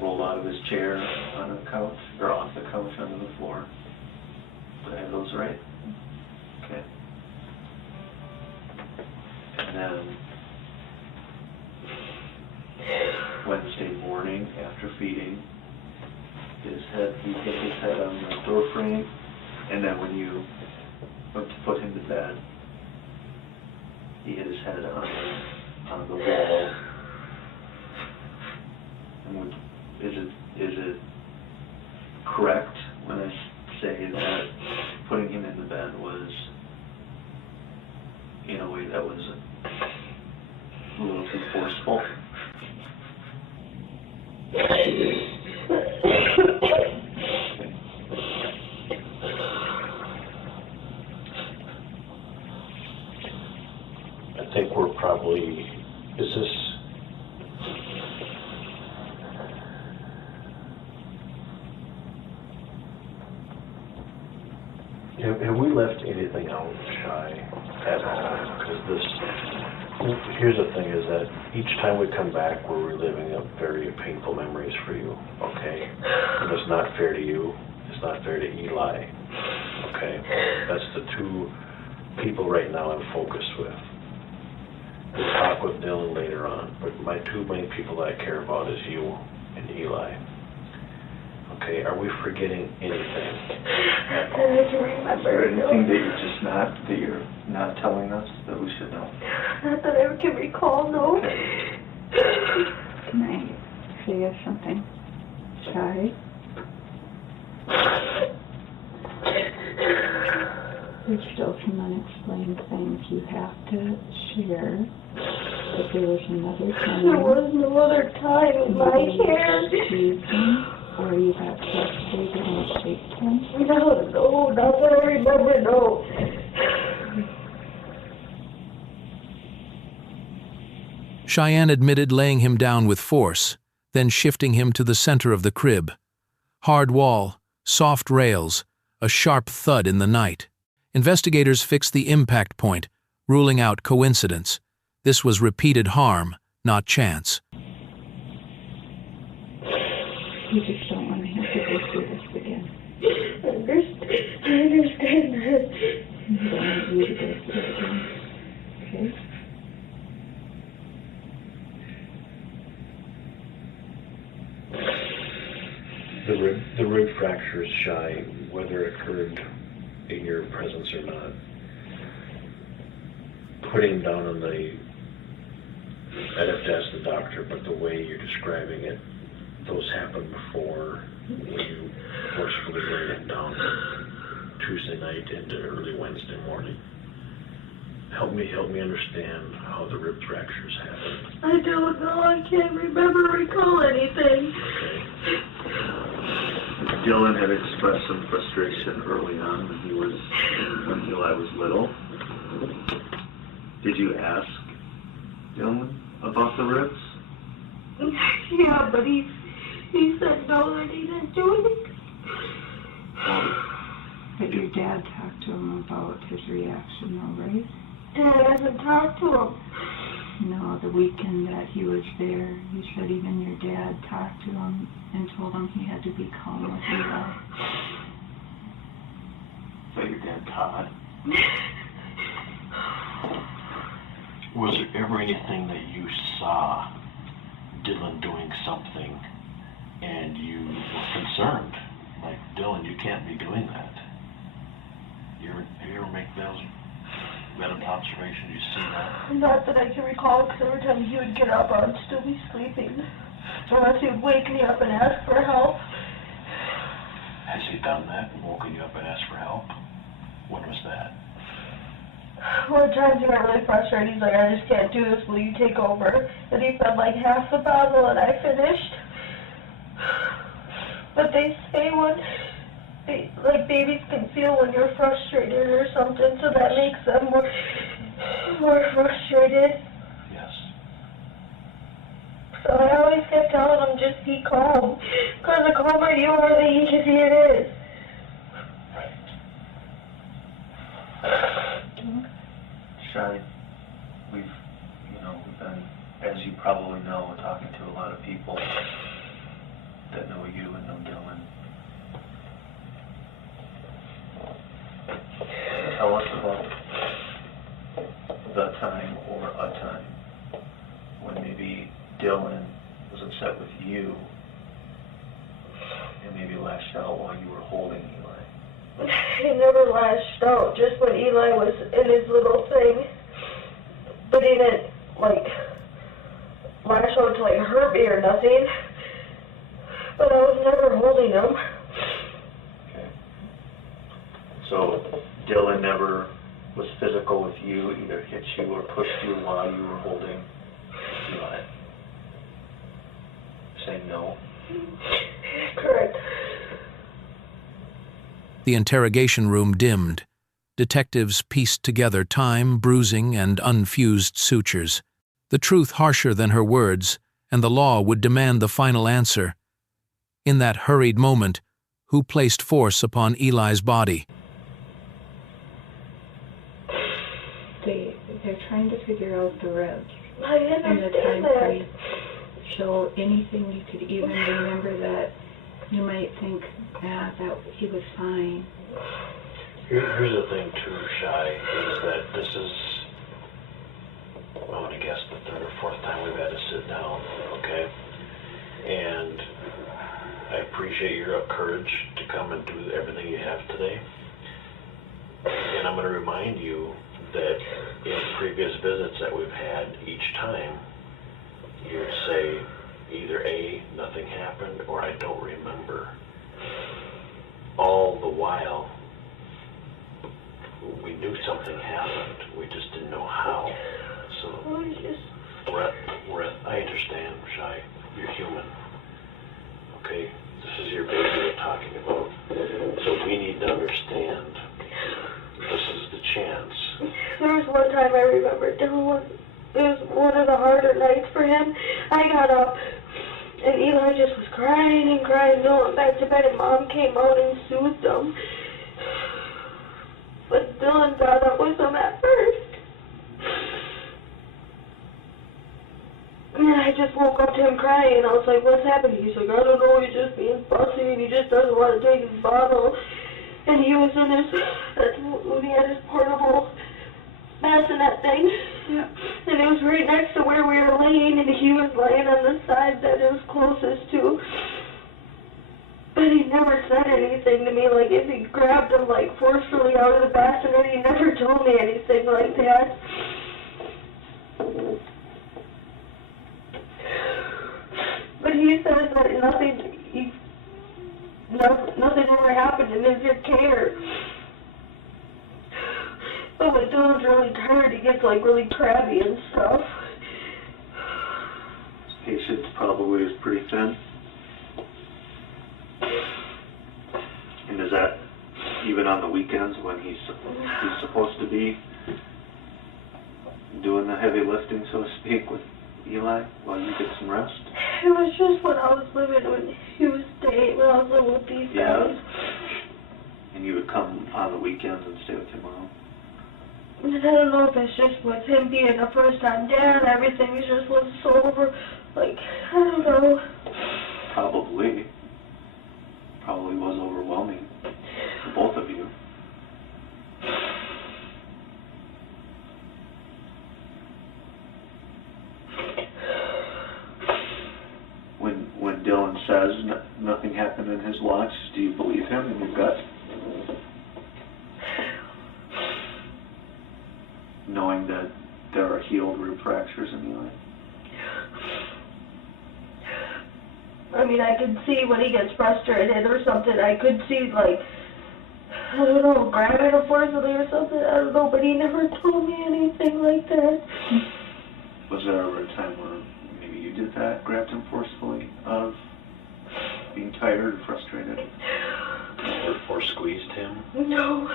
rolled out of his chair onto the couch, or off the couch onto the floor. Did I have those right? Okay. And then Wednesday morning after feeding, he hit his head on the door frame, and then when you went to put him to bed, he hit his head on the wall. And is it correct when I say that putting him in the bed was in a way that was a little too forceful? I think we're probably, is this down shy at all, because here's the thing is that each time we come back, we're reliving a very painful memories for you, okay? And it's not fair to you, it's not fair to Eli, okay? That's the two people right now I'm focused with. We'll talk with Dylan later on, but my two main people that I care about is you and Eli. Okay, are we forgetting anything? I don't remember. Is there anything that you're not telling us that we should know? Not that I can recall, no. Can I say you something? Shy? There's still some unexplained things you have to share. But there was another time. There was no other time in my care. Or you got frustrated and shaked him? No, not that I remember, no. Cheyenne admitted laying him down with force, then shifting him to the center of the crib. Hard wall, soft rails, a sharp thud in the night. Investigators fixed the impact point, ruling out coincidence. This was repeated harm, not chance. You just don't want to have to go through this again. I understand that. You don't want you to go through it again. Okay? The rib fractures, Shy, whether it occurred in your presence or not. Putting down on I'd have to ask the doctor, but the way you're describing it, those happened before when you forcefully laid him down Tuesday night into early Wednesday morning. Help me understand how the rib fractures happened. I don't know. I can't recall anything. Dylan had expressed some frustration early on when Eli was little. Did you ask Dylan about the ribs? Yeah, but he said no, that he didn't do it. But your dad talked to him about his reaction, though, right? Dad hasn't talked to him. No, the weekend that he was there, you said even your dad talked to him and told him he had to be calm with Eli. So your dad, Todd? Was there ever anything that you saw Dylan doing something and you were concerned? Like, Dylan, you can't be doing that. Have you ever made an observation? You see that? Not that I can recall, because every time he would get up, I would still be sleeping. Unless he would wake me up and ask for help. Has he done that and woken you up and asked for help? When was that? Well, at times he got really frustrated. He's like, I just can't do this. Will you take over? And he fed like half the bottle, and I finished. But they say like babies can feel when you're frustrated or something, so that makes them more frustrated. Yes. So I always kept telling them, just be calm. Because the calmer you are, the easier it is. Shy, we've been, as you probably know, talking to a lot of people that know you and know Dylan. Tell us about the time or a time when maybe Dylan was upset with you and maybe lashed out while you were holding Eli. He never lashed out, just when Eli was in his little thing. But he didn't, lash out to, hurt me or nothing. But I was never holding him. Okay. So Dylan never was physical with you, either hit you or pushed you while you were holding Eli? Say no. Correct. The interrogation room dimmed. Detectives pieced together time, bruising, and unfused sutures. The truth harsher than her words, and the law would demand the final answer. In that hurried moment, who placed force upon Eli's body? trying to figure out the rest I and the time understand that. frame. So anything you could even remember that you might think, that he was fine. Here's the thing too, Shy, is that this is, I want to guess, the third or fourth time we've had to sit down, okay? And I appreciate your courage to come and do everything you have today. And I'm going to remind you that in previous visits that we've had, each time, you would say either A, nothing happened, or I don't remember. All the while, we knew something happened, we just didn't know how. So, I understand, Shy, you're human. Okay? This is your baby we're talking about. So we need to understand this is the chance. There was one time I remember, it was one of the harder nights for him. I got up, and Eli just was crying and crying, going back to bed, and Mom came out and soothed him. But Dylan got up with him at first. And I just woke up to him crying, and I was like, what's happening? He's like, I don't know, he's just being fussy, and he just doesn't want to take his bottle. And he was in he had his portable bassinet thing. Yeah. And it was right next to where we were laying, and he was laying on the side that it was closest to. But he never said anything to me, like if he grabbed him like forcefully out of the bassinet, he never told me anything like that. But he says that nothing ever happened in his care. But when Dylan's really tired, he gets like really crabby and stuff. His patience probably is pretty thin. And is that even on the weekends when he's supposed to be doing the heavy lifting, so to speak, with Eli while you get some rest? It was just when I was living with these guys. And you would come on the weekends and stay with your mom? And I don't know if it's just with him being a first-time dad, everything just was so I don't know. Probably was overwhelming for both of you. When Dylan says nothing happened in his watch, do you believe him in your gut? Knowing that there are healed rib fractures in Eli? I mean, I could see when he gets frustrated or something, I could see, I don't know, grabbing him forcefully or something, I don't know, but he never told me anything like that. Was there ever a time where maybe you did that, grabbed him forcefully out of being tired or frustrated? Or squeezed him? No.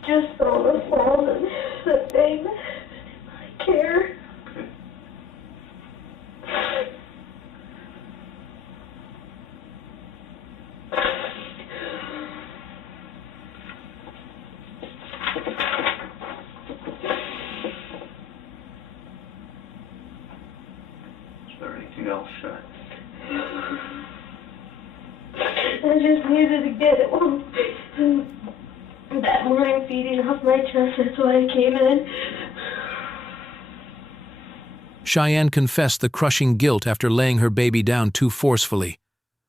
Just throw the phone and the thing. I care. Okay. Is there anything else, Shy? I just needed to get it. That morning feeding off my chest, that's why I came in. Cheyenne confessed the crushing guilt after laying her baby down too forcefully.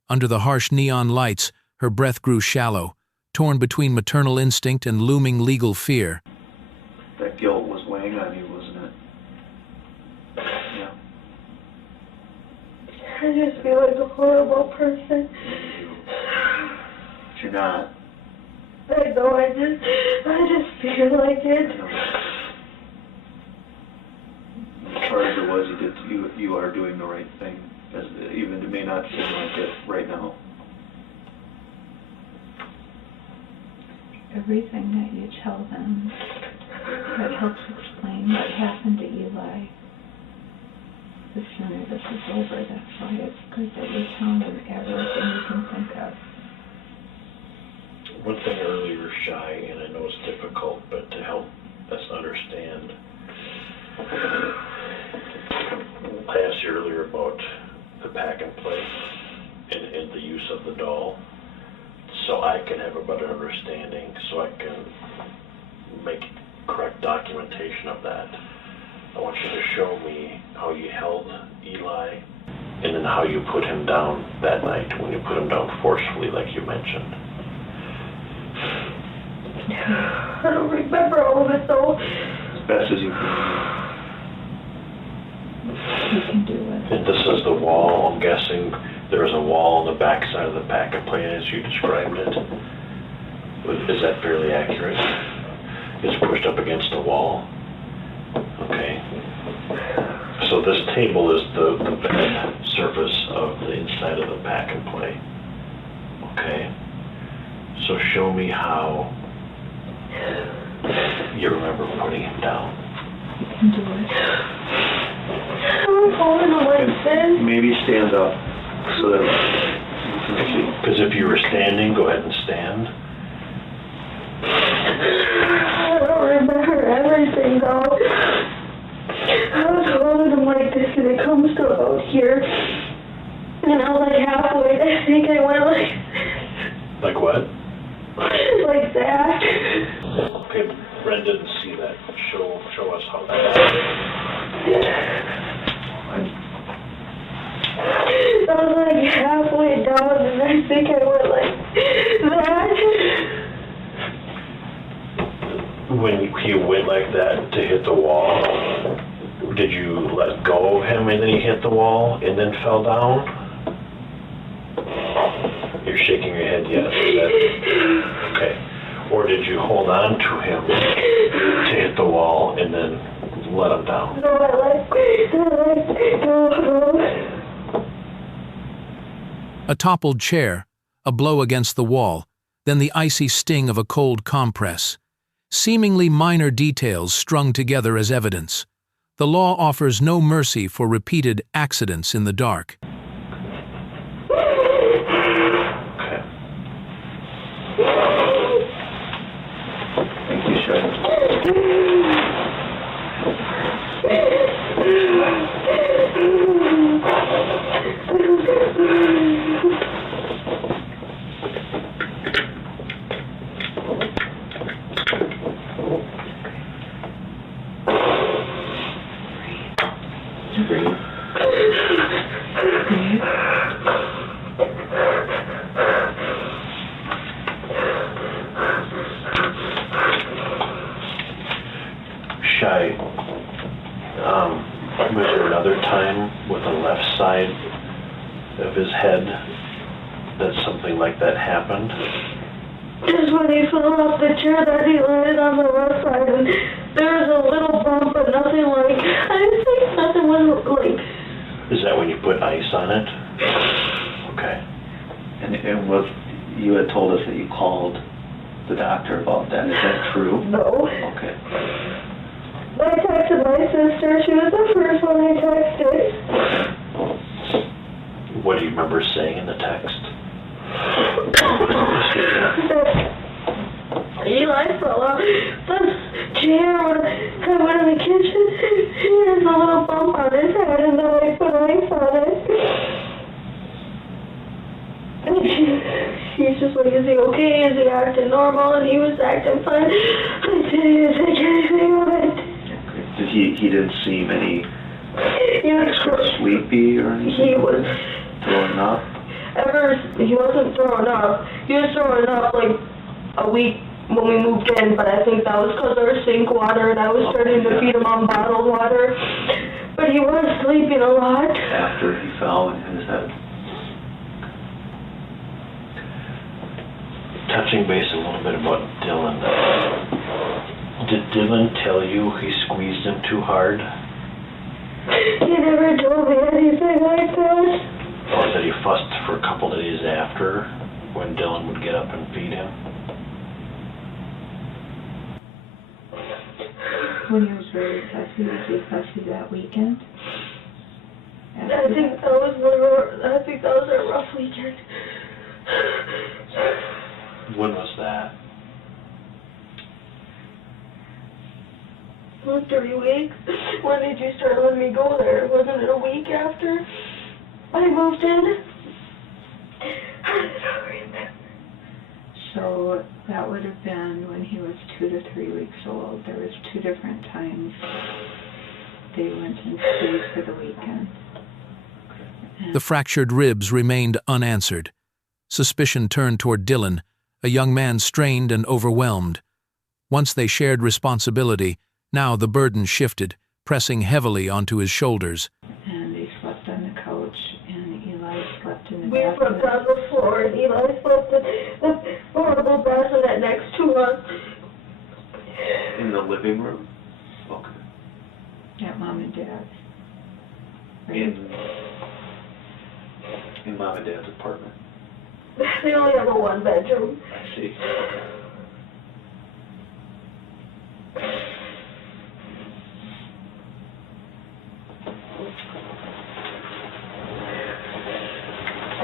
Under the harsh neon lights, her breath grew shallow, torn between maternal instinct and looming legal fear. That guilt was weighing on you, wasn't it? Yeah. I just feel like a horrible person. But you're not. I know, I just feel like it. As far as it was, you are doing the right thing, even it may not seem like it right now. Everything that you tell them that helps explain what happened to Eli. The sooner this is over, that's why it's good that you tell them everything you can think of. one thing earlier, Shy, and I know it's difficult, but to help us understand, I asked you earlier about the pack and play and the use of the doll, so I can have a better understanding, so I can make correct documentation of that. I want you to show me how you held Eli, and then how you put him down that night, when you put him down forcefully, like you mentioned. I don't remember all of it though. As best as you can. You can do it. And this is the wall, I'm guessing there's a wall on the back side of the pack and play as you described it. Is that fairly accurate? It's pushed up against the wall. Okay. So this table is the bed surface of the inside of the pack and play. Okay. So show me how you remember putting him down. You can do it. I'm holding him like this. Maybe stand up so that you can see. Because if you were standing, go ahead and stand. I don't remember everything though. I was holding him like this and it comes to about here. And I was like halfway, I think I went Like what? like that. Okay, Brenda didn't see that. Show us how that I was like halfway down and I think I went like that. When you went like that to hit the wall, did you let go of him and then he hit the wall and then fell down? You're shaking your head yes. Is that, okay. Or did you hold on to him to hit the wall and then let him down? No, I let go. A toppled chair, a blow against the wall, then the icy sting of a cold compress. Seemingly minor details strung together as evidence. The law offers no mercy for repeated accidents in the dark. Thank you, Cheyenne. Shy, was there another time with the left side of his head that something like that happened? Just when he fell off the chair that he landed on the left side and there was a little bump but nothing like, I didn't think nothing was like. Is that when you put ice on it? Okay. And was, you had told us that you called the doctor about that. Is that true? No. Okay. I texted my sister. She was the first one I texted. What do you remember saying in the text? Eli fell off the chair when I went in the kitchen. He has a little bump on his head and then I put ice on it. And she's just like, is he okay? Is he acting normal? And he was acting fine. I didn't think anything of it. Did he didn't seem any He was extra sleepy or anything? He was throwing up? He wasn't throwing up. He was throwing up like a week when we moved in, but I think that was because of our sink water and I was starting to feed him on bottled water. But he was sleeping a lot. After he fell and hit his head? Touching base a little bit about Dylan. Did Dylan tell you he squeezed him too hard? He never told me anything like that. Or that he fussed for a couple days after when Dylan would get up and feed him? When he was really fussy, was he fussy that weekend? I think that was a rough weekend. When was that? It was 3 weeks. When did you start letting me go there? Wasn't it a week after I moved in? I don't remember. So that would have been when he was 2 to 3 weeks old. There was 2 different times they went and stayed for the weekend. The fractured ribs remained unanswered. Suspicion turned toward Dylan, a young man strained and overwhelmed. Once they shared responsibility, now the burden shifted, pressing heavily onto his shoulders. And they slept on the couch, and Eli slept in the We bathroom. slept on the floor, and Eli slept in the portable bassinet next to us. In the living room? Okay. At Mom and Dad's. Right? In Mom and Dad's apartment? They only have a 1-bedroom. I see.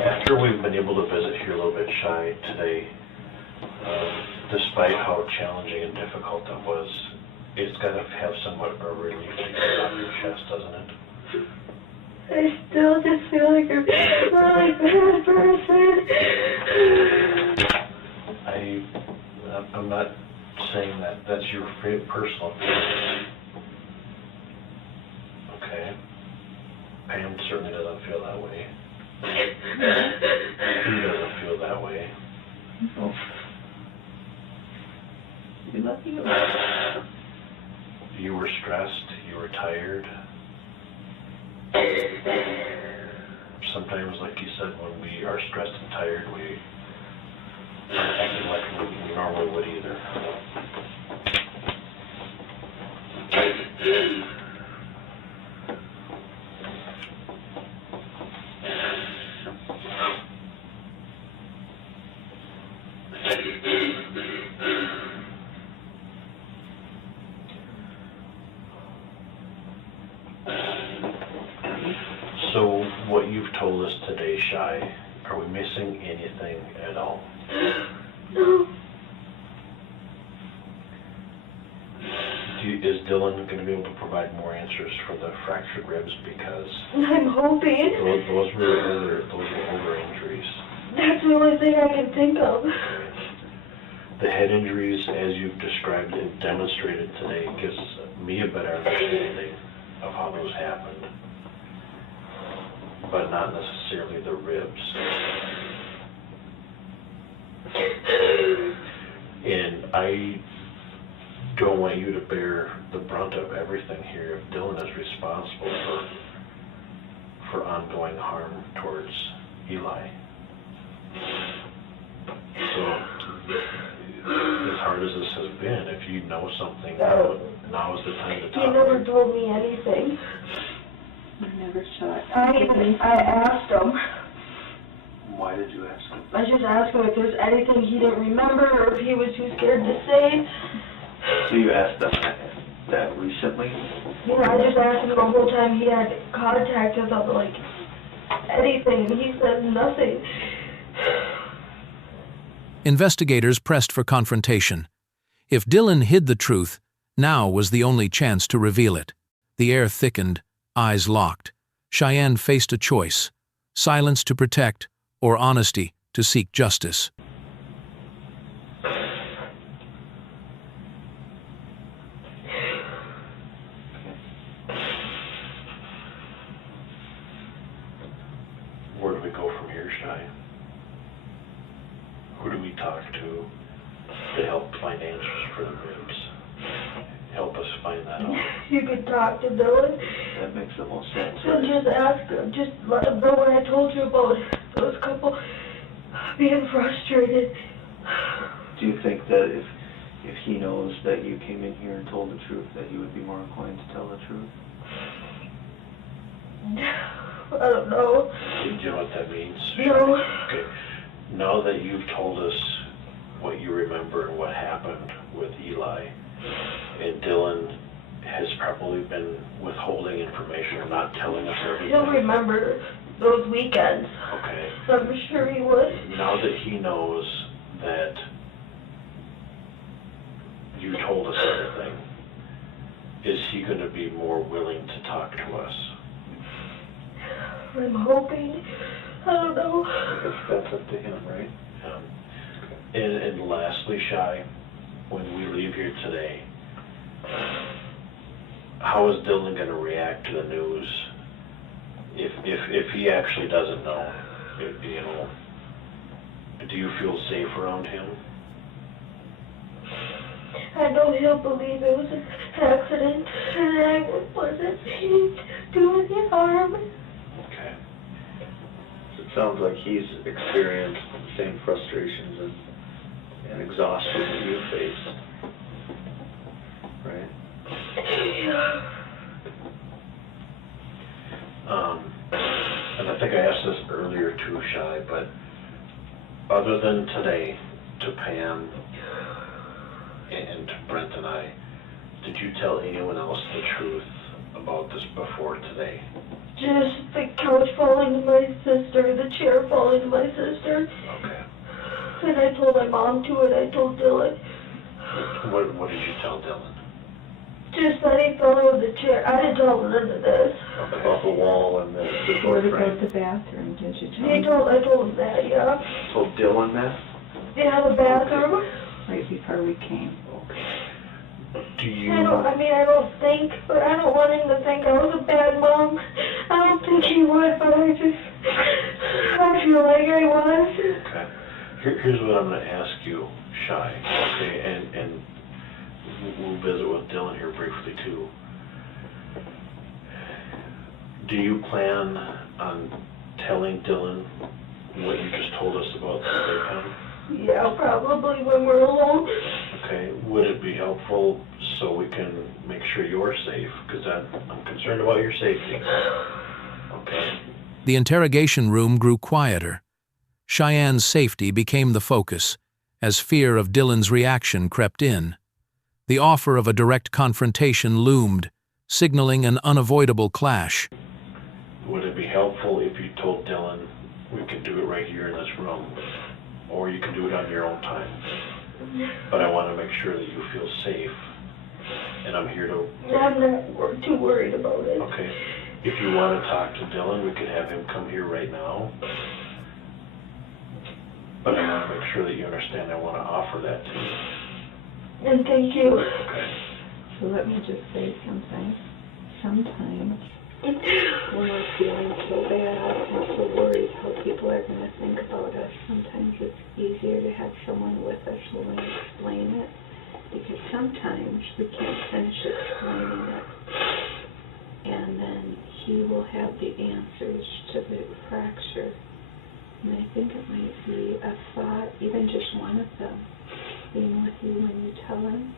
After we've been able to visit here a little bit shy today, despite how challenging and difficult that was, it's got to have somewhat of a relief to get off your chest, doesn't it? I still just feel like a really bad person. I'm not saying that. That's your personal feeling. Okay. Pam certainly doesn't feel that way. He doesn't feel that way. Oh. You love you. You were stressed. You were tired. Sometimes, like you said, when we are stressed and tired, we aren't acting like we normally would either. So, what you've told us today, Shy, are we missing anything at all? No. Is Dylan going to be able to provide more answers for the fractured ribs? Because I'm hoping. those were older injuries. That's the only thing I can think of. The head injuries, as you've described and demonstrated today, gives me a better understanding of how those happened, but not necessarily the ribs. And I don't want you to bear the brunt of everything here if Dylan is responsible for ongoing harm towards Eli. So, as hard as this has been, if you know something, now is the time to talk. He never told me anything. I never saw it. I asked him. Why did you ask him? I just asked him if there's anything he didn't remember or if he was too scared to say. So you asked them that recently? I just asked him the whole time he had contact us about, like, anything, and he said nothing. Investigators pressed for confrontation. If Dylan hid the truth, now was the only chance to reveal it. The air thickened, eyes locked. Cheyenne faced a choice: silence to protect, or honesty to seek justice. Where do we go from here, Shy? Who do we talk to help find answers for the ribs? Help us find that out. You could talk to Dylan That makes the most sense. and just ask him, just let him know what I told you about those couple being frustrated. Do you think that if he knows that you came in here and told the truth, that he would be more inclined to tell the truth? I don't know. Do you know what that means? No. Okay. Now that you've told us what you remember and what happened with Eli, and Dylan has probably been withholding information or not telling us everything. He'll remember those weekends. Okay. I'm sure he would. Now that he knows that you told us everything, is he going to be more willing to talk to us? I'm hoping. I don't know. That's up to him, right? And lastly, Shy, when we leave here today, how is Dylan going to react to the news if he actually doesn't know? You know, do you feel safe around him? I know he'll believe it was an accident and I wasn't doing any harm. Okay. It sounds like he's experienced the same frustrations and exhaustion that you faced, right? Yeah. And I think I asked this earlier too, Shy, but other than today, to Pam and to Brent and I, did you tell anyone else the truth about this before today? Just the couch falling to my sister, the chair falling to my sister. Okay. And I told my mom too, and I told Dylan. What did you tell Dylan? Just that he fell over the chair. I didn't tell him none of this. About the wall and the door What about frame. the bathroom? Did you tell him? I told him that, yeah. Told Dylan that? Yeah, the bathroom. Right before we came. Do you? I don't think, but I don't want him to think I was a bad mom. I don't think he would, but I feel like I was. Okay. Here's what I'm going to ask you, Shy. Okay, and we'll visit with Dylan here briefly too. Do you plan on telling Dylan what you just told us about the playpen? Yeah, probably when we're alone. Okay, would it be helpful so we can make sure you're safe? Because I'm concerned about your safety. Okay. The interrogation room grew quieter. Cheyenne's safety became the focus, as fear of Dylan's reaction crept in. The offer of a direct confrontation loomed, signaling an unavoidable clash. Would it be helpful if you told Dylan we could do it right here in this room, or you can do it on your own time? But I want to make sure that you feel safe, and I'm here to... I'm not too worried about it. Okay. If you want to talk to Dylan, we could have him come here right now. But I want to make sure that you understand I want to offer that to you. And thank you. Okay. So let me just say something. Sometimes when we're feeling so bad and so worried how people are going to think about us, sometimes it's easier to have someone with us willing to explain it, because sometimes we can't finish explaining it. And then he will have the answers to the fracture. And I think it might be a thought, even just one of them, being with you when you tell him.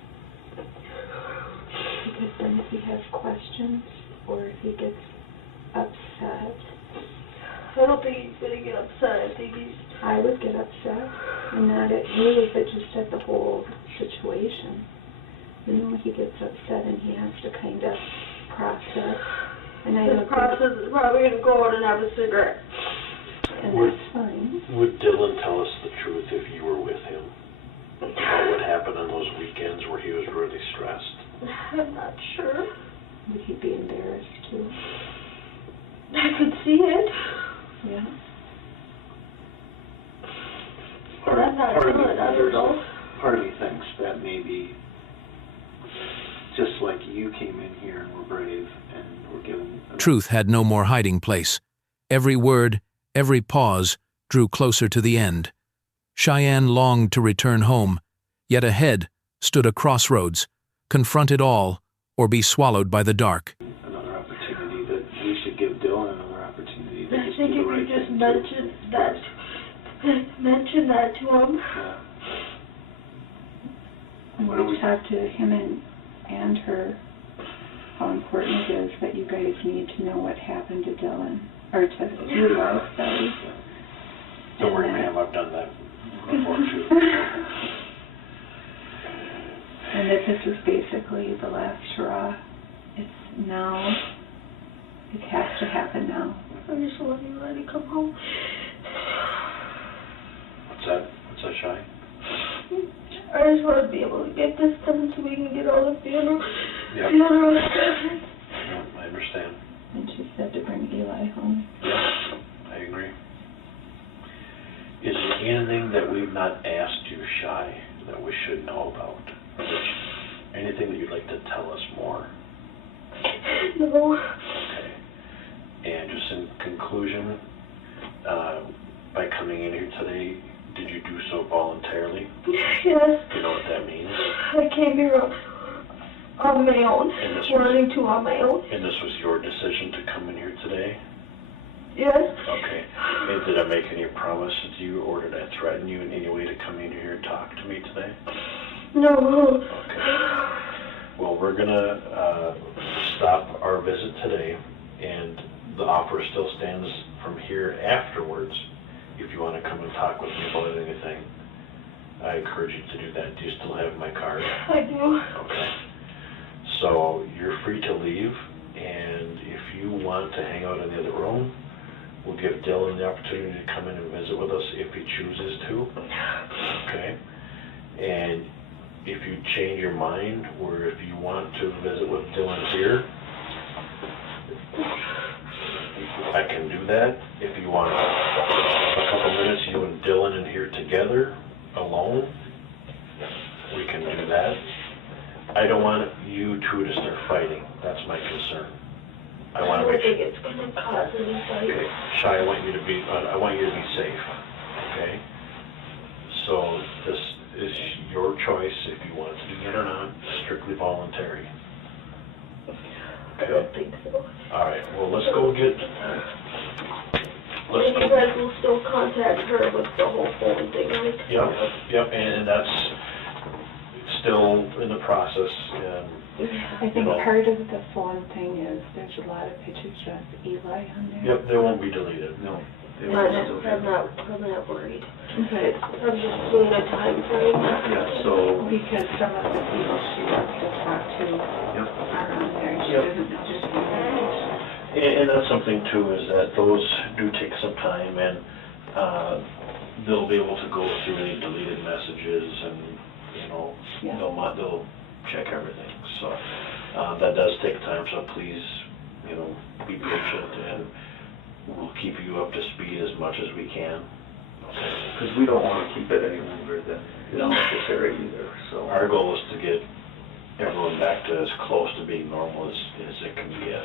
Because then if he has questions, or if he gets upset. I don't think he's going to get upset. I would get upset, and not at you, but just at the whole situation. You know, he gets upset and he has to kind of process. And His process is probably going to go out and have a cigarette. And that's fine. Would Dylan tell us the truth if you were with him? About what happened on those weekends where he was really stressed? I'm not sure. Would he be embarrassed too? I could see it. Yeah. But I'm not sure. I don't know. Part of me thinks that maybe just like you came in here and were brave and were given... Truth had no more hiding place. Every word, every pause, drew closer to the end. Cheyenne longed to return home, yet ahead stood a crossroads, confront it all, or be swallowed by the dark. Another opportunity that we should give Dylan another opportunity to I just think do if the right you just thing, mention that to him. Yeah. And What do we- we've talked to him and her how important it is that you guys need to know what happened to Dylan, or to you guys, sorry. Don't worry, ma'am, I've done that before too. And that this is basically the last straw. It's now. It has to happen now. I just want you to let it come home. What's that? What's that, Shy? I just want to be able to get this done so we can get all the funeral Yep. stuff. Yeah, I understand. And she said to bring Eli home. Yeah, I agree. Is there anything that we've not asked you, Shy, that we should know about? Anything that you'd like to tell us more? No. Okay. And just in conclusion, by coming in here today, did you do so voluntarily? Yes. Do you know what that means? I came here on my own, And this wanting to on my own. And this was your decision to come in here today? Yes. Okay. And did I make any promises to you, or did I threaten you in any way to come in here and talk to me today? No. Okay. Well, we're gonna stop our visit today, and the offer still stands from here afterwards. If you want to come and talk with me about anything, I encourage you to do that. Do you still have my card? I do. Okay. So you're free to leave, and if you want to hang out in the other room, we'll give Dylan the opportunity to come in and visit with us if he chooses to. Okay. And if you change your mind, or if you want to visit with Dylan here, I can do that. If you want a couple minutes, you and Dylan in here together, alone, we can do that. I don't want you two to start fighting. That's my concern. I want to make sure. I don't think it's going to cause any fight. Okay, Shy, I want you to be safe. Okay. So this is your choice if you want to do that or not. Strictly voluntary. I don't think so. All right. Well, let's go get. And you guys will still contact her with the whole phone thing, right? Yep, and that's still in the process. I think part of the phone thing is there's a lot of pictures of Eli on there. Yep, they won't be deleted. No. I'm not worried. But I'm just doing a time frame. Yeah. So. because some of the people she wants to talk to are on there, she doesn't know who's on there. And that's something too, is that those do take some time, and they'll be able to go through any deleted messages, and they'll check everything. So that does take time. So please, be patient, and we'll keep you up to speed as much as we can. Because we don't want to keep it any longer than is necessary either. So our goal is to get everyone back to as close to being normal as it can get.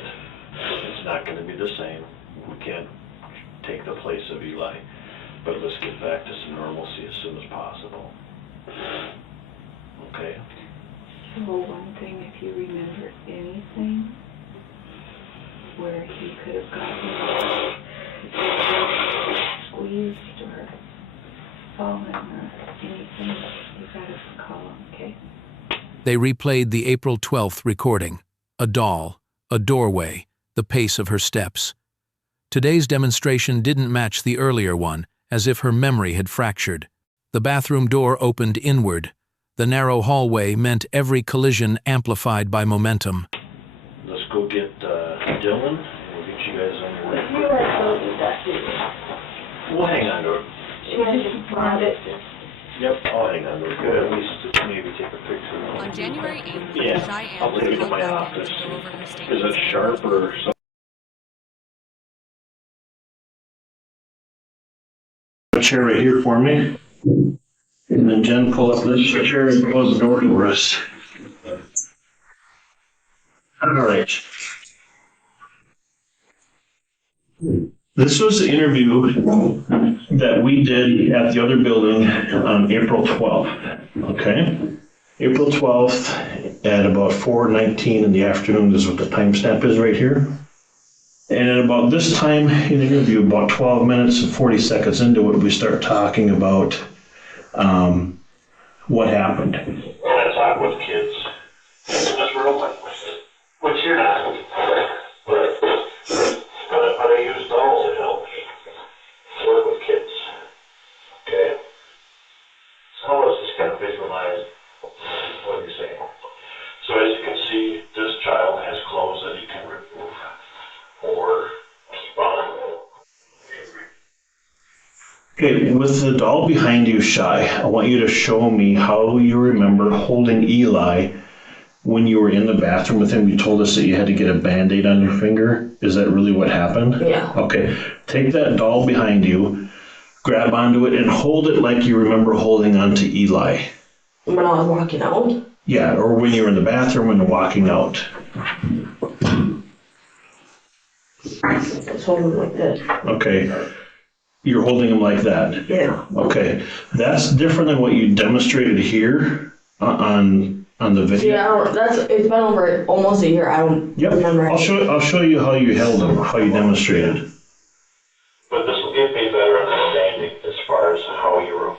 It's not going to be the same. We can't take the place of Eli, but let's get back to some normalcy as soon as possible. Okay? So one thing, if you remember anything where he could have gotten squeezed or fallen or anything, you gotta call him, okay? They replayed the April 12th recording. A doll, a doorway, the pace of her steps. Today's demonstration didn't match the earlier one, as if her memory had fractured. The bathroom door opened inward. The narrow hallway meant every collision amplified by momentum. Let's go get Dylan, and we'll get you guys on your way. You guys don't do that, do you? We'll hang on to it. She just brought it. Yep, I'll hang on to it. Good, at least maybe take a picture. On January 8th, Yeah, Cheyenne I'll was take it to called my back in office. to go over her Is statement. it sharp or something? A chair right here for me. And then Jen, pull up this chair and close the door for us. All right. This was the interview that we did at the other building on April 12th, okay? April 12th at about 4:19 in the afternoon is what the timestamp is right here. And at about this time in the interview, about 12 minutes and 40 seconds into it, we start talking about what happened. When I talk with kids, just real quick, which you're not, but I use dolls to help work with kids. Okay? So let's just kind of visualize what you're saying. So as you can see, this child has clothes that he can remove or keep on. Okay, with the doll behind you, Shy, I want you to show me how you remember holding Eli when you were in the bathroom with him. You told us that you had to get a Band-Aid on your finger. Is that really what happened? Yeah. Okay, take that doll behind you, grab onto it, and hold it like you remember holding onto Eli. When I was walking out? Yeah, or when you were in the bathroom and walking out. Just hold him like this. Okay. You're holding him like that? Yeah. Okay. That's different than what you demonstrated here on the video. Yeah, it's been over almost a year. I don't remember. I'll show you how you held him, how you demonstrated. But this will give me a better understanding as far as how you were.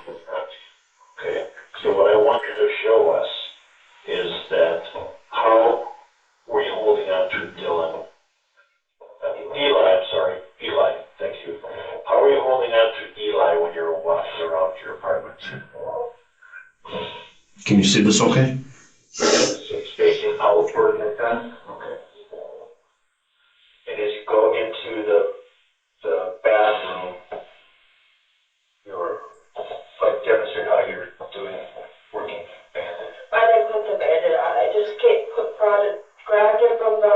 Okay. So what I want you to show us is that how were you holding on to Dylan? Eli, thank you. How are you holding on to Eli when you're walking around your apartment? Can you see this okay? So it's facing outward like that? Okay. And as you go into the bathroom, you're like demonstrate how you're doing working bandit. I didn't put the bandit on. I just grabbed it from the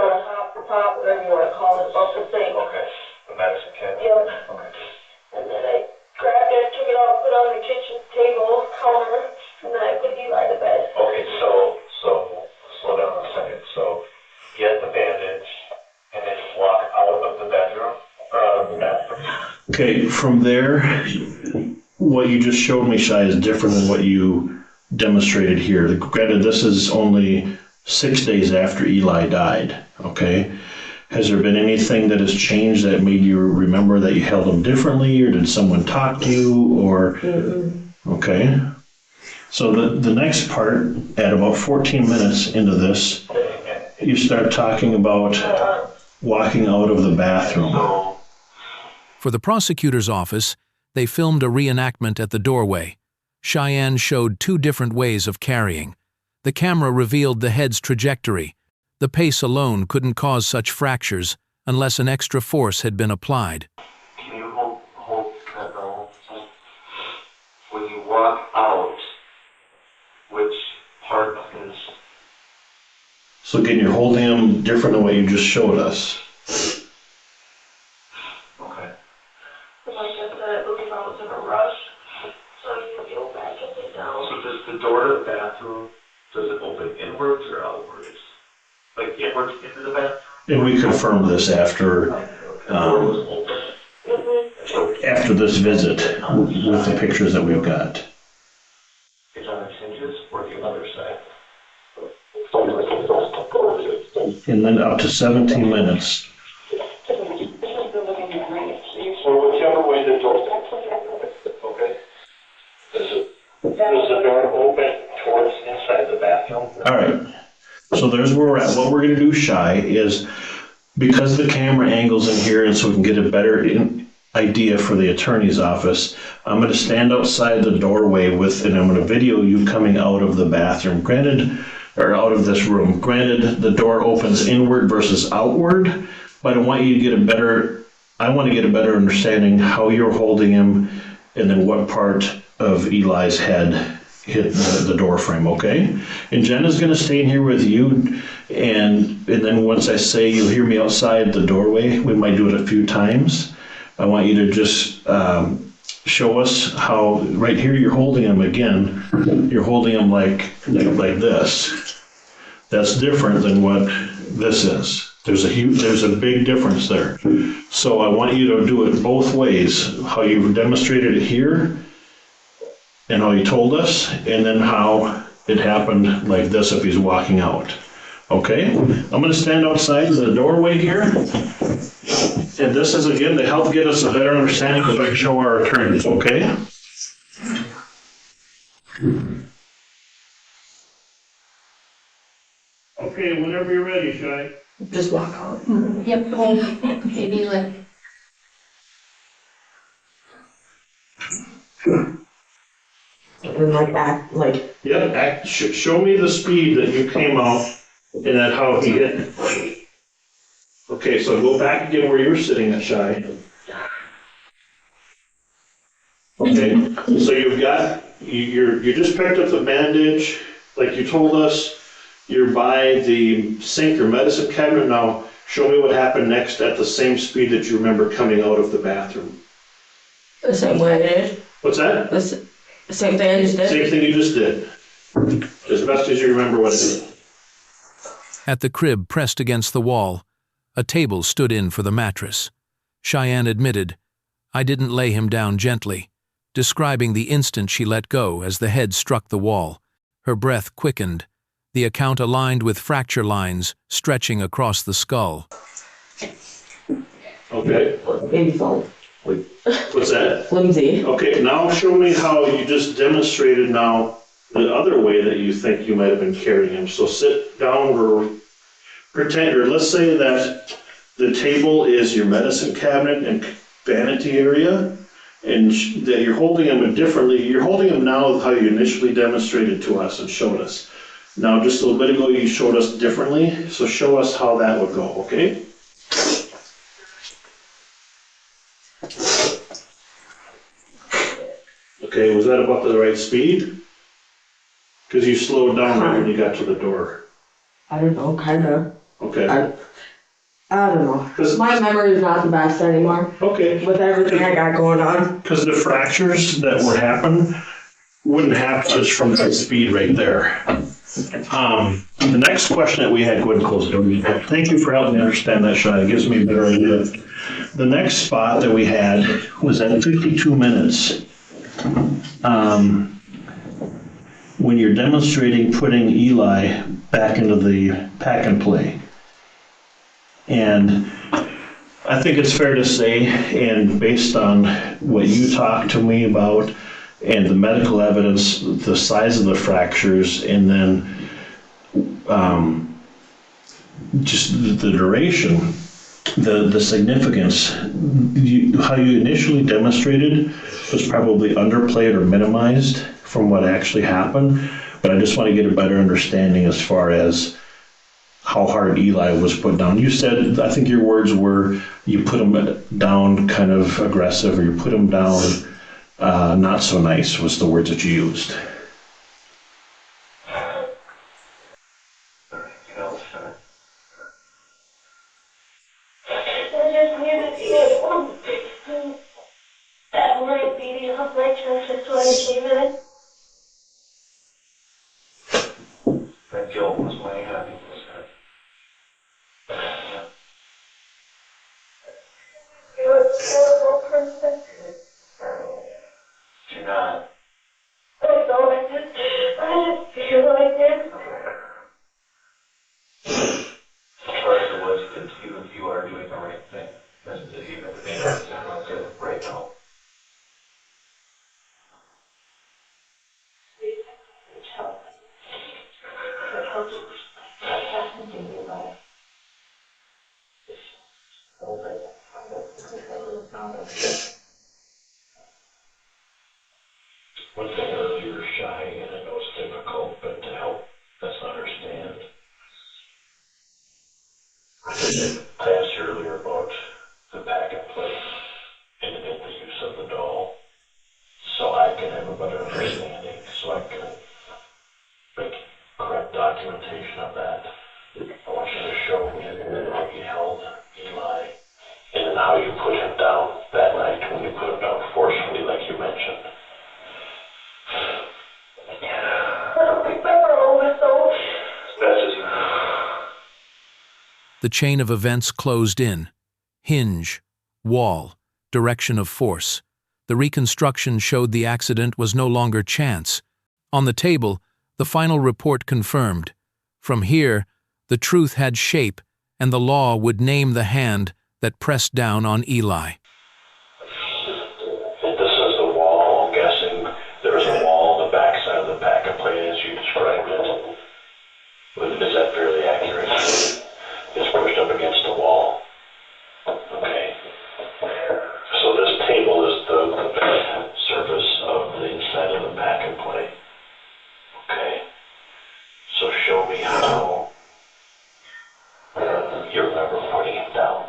top, whatever you want to call it, above the sink. Okay. The medicine cabinet? Yep. Okay. And then I grabbed it, took it off, put it on the kitchen table, counter, and then I put Eli to bed. Okay, so slow down a second. So get the bandage and then walk out of the bedroom, the bathroom. Okay, from there, what you just showed me, Shai, is different than what you demonstrated here. Granted, this is only 6 days after Eli died, okay? Has there been anything that has changed that made you remember that you held him differently, or did someone talk to you, or? Okay. So the next part, at about 14 minutes into this, you start talking about walking out of the bathroom. For the prosecutor's office, they filmed a reenactment at the doorway. Cheyenne showed 2 different ways of carrying. The camera revealed the head's trajectory. The pace alone couldn't cause such fractures unless an extra force had been applied. Can you hold that doll? When you walk out, which part is... So again, you're holding him different than what you just showed us. Okay. Like I said, I believe I was in a rush, so you go back and sit down. So does the door to the bathroom, does it open inwards or outwards? Like inwards into the bathroom? And we confirmed this after this visit with the pictures that we've got. It's on its hinges or the other side? And then up to 17 minutes. So whichever way the door, okay? Does the door open towards inside the bathroom? All right. So there's where we're at. What we're going to do, Shy, is because the camera angle's in here and so we can get a better idea for the attorney's office, I'm going to stand outside the doorway and I'm going to video you coming out of the bathroom. Or out of this room. Granted, the door opens inward versus outward, but I want to get a better understanding how you're holding him and then what part of Eli's head hit the door frame, okay? And Jenna's going to stay in here with you, and then once I say you'll hear me outside the doorway, we might do it a few times. I want you to just show us how, right here you're holding him again, you're holding him like this. That's different than what this is. There's a big difference there. So I want you to do it both ways, how you demonstrated it here, and how he told us, and then how it happened like this if he's walking out. Okay? I'm going to stand outside the doorway here. And this is, again, to help get us a better understanding because I can show our attorneys, okay? Okay, whenever you're ready, Shy. Just walk out. Yep, home. Maybe like. And like act like. Yep, show me the speed that you came out and then how he hit. Okay, so go back again where you're sitting at, Shy. Okay, so you just picked up the bandage, like you told us. You're by the sink or medicine cabinet. Now, show me what happened next at the same speed that you remember coming out of the bathroom. The same way I did. What's that? The same thing I just did. Same thing you just did. As best as you remember what it is. At the crib pressed against the wall, a table stood in for the mattress. Cheyenne admitted, "I didn't lay him down gently," describing the instant she let go as the head struck the wall. Her breath quickened, the account aligned with fracture lines stretching across the skull. Okay. Baby phone. What's that? Flimsy. Okay, now show me how you just demonstrated now the other way that you think you might have been carrying him. So sit down or pretend, or let's say that the table is your medicine cabinet and vanity area, and that you're holding him differently. You're holding him now how you initially demonstrated to us and showed us. Now, just a little bit ago, you showed us differently, so show us how that would go, okay? Okay, was that about the right speed? Because you slowed down right when you got to the door. I don't know, kinda. Okay. I don't know. My memory is not the best anymore. Okay. With everything I got going on. Because the fractures that were happening wouldn't happen just from that speed right there. The next question that we had, go ahead and close the door. Thank you for helping me understand that, Sean. It gives me a better idea. The next spot that we had was at 52 minutes. When you're demonstrating putting Eli back into the pack and play. And I think it's fair to say, and based on what you talked to me about and the medical evidence, the size of the fractures, and then just the duration, the significance, how you initially demonstrated was probably underplayed or minimized from what actually happened, but I just want to get a better understanding as far as how hard Eli was put down. You said, I think your words were, you put him down kind of aggressive, or you put him down not so nice, was the words that you used. That guilt was my happiness. You're a terrible person. You're not. I know, I just feel like it. As far as it was, you are doing the right thing. That's even if it's not good right now. One thing you're shy, and I know it's difficult, but to help us understand. I asked you earlier about the pack and play and the use of the doll, so I can have a better understanding, so I can make correct documentation of that. I want you to show me how you held Eli, and then how you put him down that night when you put him down forcefully, like you mentioned. I don't think my bro was so. The chain of events closed in. Hinge, wall, direction of force. The reconstruction showed the accident was no longer chance. On the table, the final report confirmed. From here, the truth had shape, and the law would name the hand that pressed down on Eli. This is the wall. I'm guessing there was a wall on the backside of the pack and play as you described it. Is that fairly accurate? It's pushed up against the wall. Okay. So this table is the bed surface of the inside of the pack and play. Okay. So show me how you remember putting him down.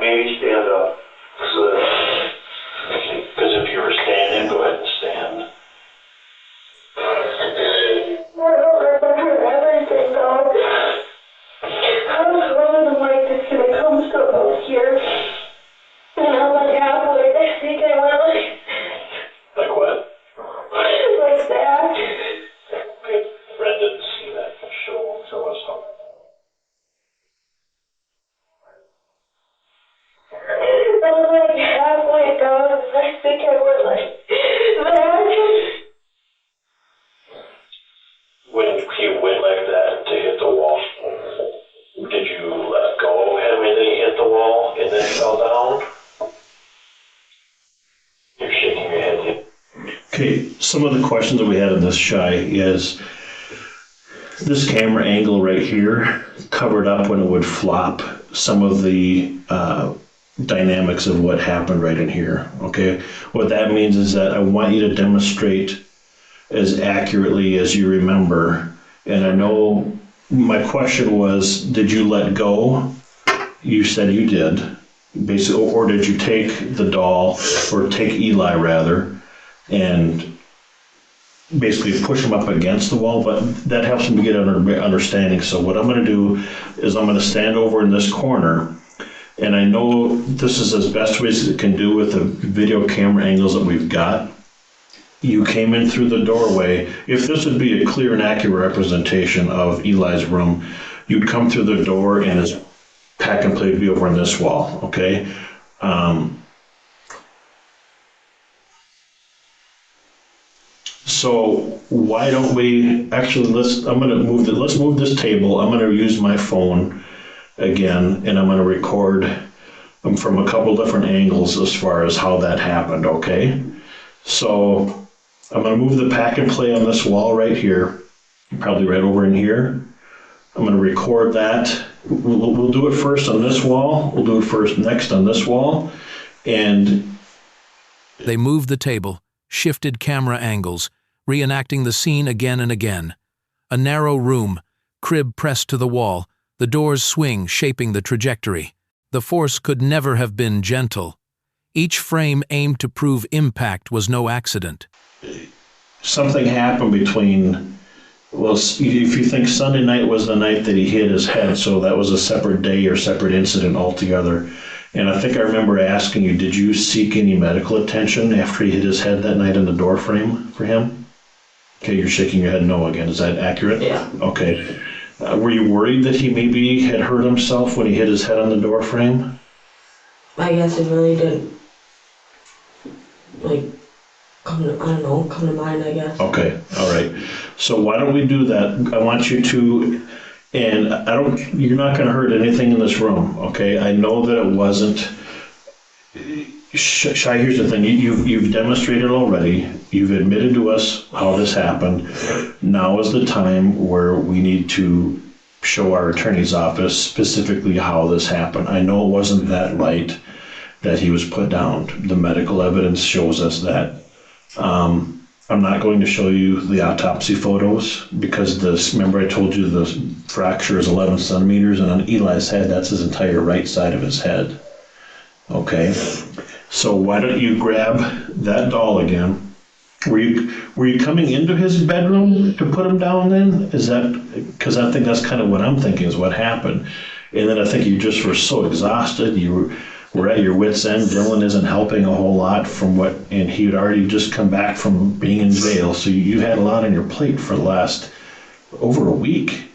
Maybe stand don't remember everything though. I was running, I'm like, this gonna come so close here. And I was like halfway, I think I went Like what? like that. Brett didn't see that. Show us how. I was like halfway down, and I think I went like that. When he went like that to hit the wall, did you let go of him and then he hit the wall and then fell down? You're shaking your head. Okay, some of the questions that we had in this, Shy, is this camera angle right here covered up when it would flop some of the dynamics of what happened right in here, okay? What that means is that I want you to demonstrate as accurately as you remember. And I know my question was, did you let go? You said you did, basically, or did you take the doll, or take Eli rather, and basically push him up against the wall? But that helps him to get an understanding. So what I'm going to do is I'm going to stand over in this corner, and I know this is as best ways as it can do with the video camera angles that we've got. You came in through the doorway. If this would be a clear and accurate representation of Eli's room, you'd come through the door and his pack and play would be over on this wall, okay? So why don't we, actually, let's move this table. I'm gonna use my phone again, and I'm gonna record from a couple different angles as far as how that happened, okay? So I'm going to move the pack and play on this wall right here, probably right over in here. I'm going to record that. We'll do it first on this wall. We'll do it first next on this wall. And They moved the table, shifted camera angles, reenacting the scene again and again. A narrow room, crib pressed to the wall, the doors swing, shaping the trajectory. The force could never have been gentle. Each frame aimed to prove impact was no accident. something happened between, well, if you think Sunday night was the night that he hit his head, so that was a separate day or separate incident altogether. And I think I remember asking you, did you seek any medical attention after he hit his head that night in the door frame for him? Okay, you're shaking your head no again. Is that accurate? Yeah. Okay. Were you worried that he maybe had hurt himself when he hit his head on the door frame? I guess it really didn't, like, come to mind, I guess. Okay, all right. So why don't we do that? I want you to, and you're not gonna hurt anything in this room, okay? I know that it wasn't, Shy, here's the thing, you've demonstrated already, you've admitted to us how this happened. Now is the time where we need to show our attorney's office specifically how this happened. I know it wasn't that light that he was put down. The medical evidence shows us that. I'm not going to show you the autopsy photos because remember I told you the fracture is 11 centimeters, and on Eli's head, that's his entire right side of his head. Okay, so why don't you grab that doll again? Were you coming into his bedroom to put him down then? Is that, because I think that's kind of what I'm thinking is what happened. And then I think you just were so exhausted, you were at your wit's end. Dylan isn't helping a whole lot and he had already just come back from being in jail. So you had a lot on your plate for the last over a week.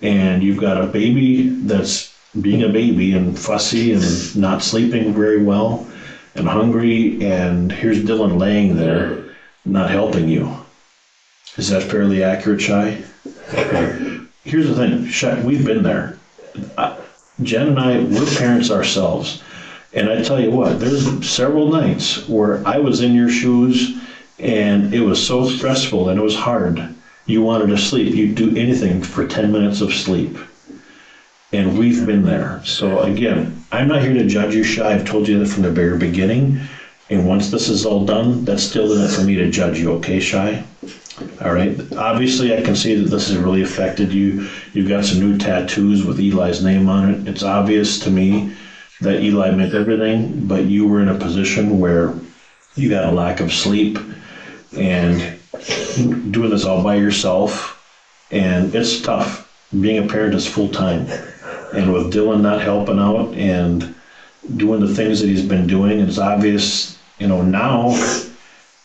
And you've got a baby that's being a baby and fussy and not sleeping very well and hungry. And here's Dylan laying there, not helping you. Is that fairly accurate, Shy? Here's the thing, Shy, we've been there. Jen and I, we're parents ourselves. And I tell you what, there's several nights where I was in your shoes and it was so stressful and it was hard. You wanted to sleep. You'd do anything for 10 minutes of sleep. And we've been there. So again, I'm not here to judge you, Shy. I've told you that from the very beginning. And once this is all done, that's still in it for me to judge you, okay, Shy? All right. Obviously, I can see that this has really affected you. You've got some new tattoos with Eli's name on it. It's obvious to me that Eli meant everything, but you were in a position where you got a lack of sleep and doing this all by yourself, and it's tough. Being a parent is full time, and with Dylan not helping out and doing the things that he's been doing, it's obvious, now,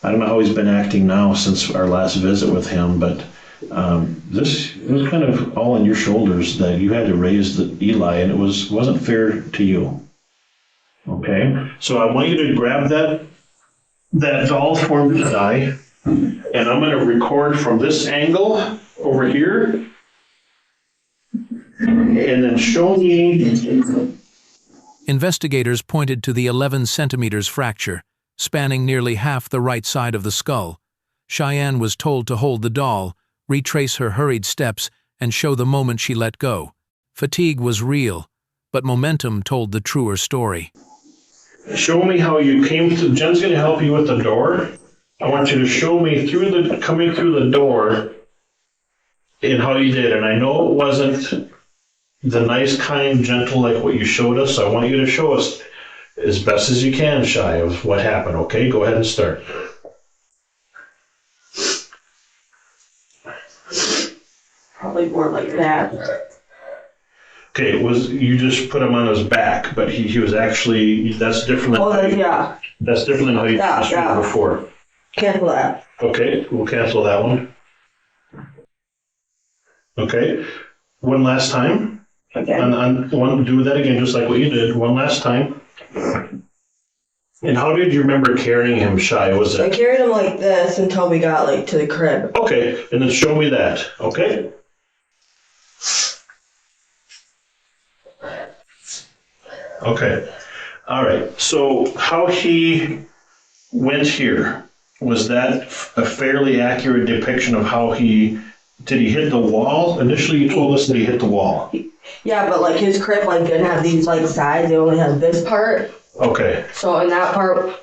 I don't know how he's been acting now since our last visit with him, but this was kind of all on your shoulders that you had to raise Eli, and it wasn't fair to you. Okay, so I want you to grab that doll for me, Di, and I'm going to record from this angle over here, and then show me. Investigators pointed to the 11 centimeters fracture, spanning nearly half the right side of the skull. Cheyenne was told to hold the doll, retrace her hurried steps, and show the moment she let go. Fatigue was real, but momentum told the truer story. Show me how you came through. Jen's going to help you with the door. I want you to show me coming through the door and how you did. And I know it wasn't the nice, kind, gentle like what you showed us. I want you to show us as best as you can, Shy, of what happened. Okay, go ahead and start. Probably more like that. Okay, you just put him on his back, but he was actually, that's different than that's different than how you described before. Cancel that. Okay, we'll cancel that one. Okay, one last time. Okay. Do that again, just like what you did. One last time. And how did you remember carrying him, Shy? I carried him like this until we got to the crib. Okay, and then show me that. Okay. Okay. All right. So how he went here, was that a fairly accurate depiction of how did he hit the wall? Initially you told us that he hit the wall. Yeah, but his crib didn't have these sides. It only had this part. Okay. So in that part,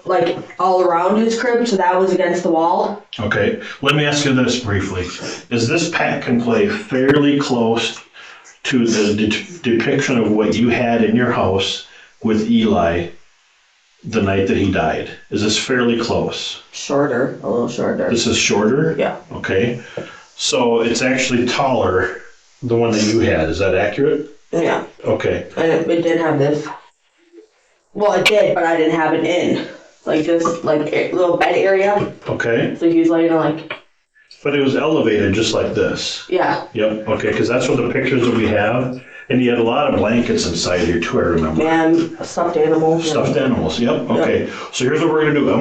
all around his crib, so that was against the wall. Okay. Let me ask you this briefly. Is this pack and play fairly close to the depiction of what you had in your house with Eli the night that he died? Is this fairly close? Shorter, a little shorter. This is shorter? Yeah. Okay. So it's actually taller, the one that you had. Is that accurate? Yeah. Okay. And it didn't have this. Well, it did, but I didn't have it in. This, a little bed area. Okay. So he was laying But it was elevated just like this. Yeah. Yep. Okay, because that's what the pictures that we have. And you had a lot of blankets inside here too, I remember. And stuffed animals. Stuffed animals, yep. Okay. Yep. So here's what we're going to do. I'm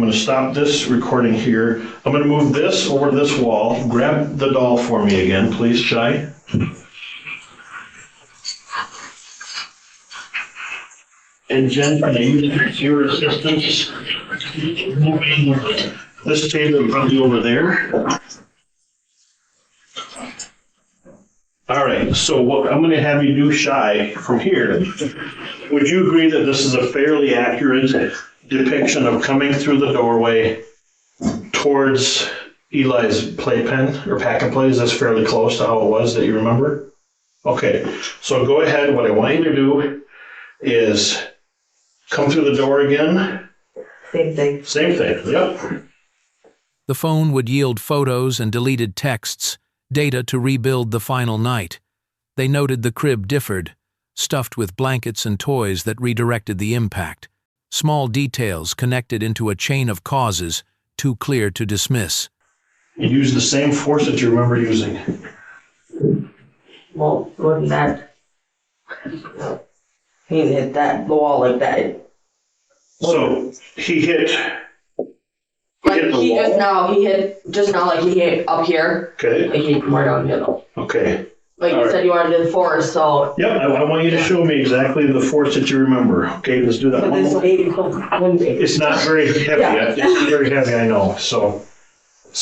going to stop this recording here. I'm going to move this over to this wall. Grab the doll for me again, please, Shy. And Jen, can I use your assistance? Moving this table probably over there. All right, so what I'm going to have you do, Shy, from here, would you agree that this is a fairly accurate depiction of coming through the doorway towards Eli's playpen or pack and play? Is this fairly close to how it was that you remember? Okay, so go ahead. What I want you to do is come through the door again. Same thing. Same thing, yep. The phone would yield photos and deleted texts, data to rebuild the final night. They noted the crib differed, stuffed with blankets and toys that redirected the impact. Small details connected into a chain of causes, too clear to dismiss. You use the same force that you remember using. Well, wasn't that? He hit the wall like that. So he hit just now, he hit up here. Okay. He hit more down the middle. Okay. You said you wanted to do the force, so. Yep, I want you to show me exactly the force that you remember. Okay, let's do that. But this baby wouldn't be. It's not very heavy. Yeah. It's not very heavy, I know. So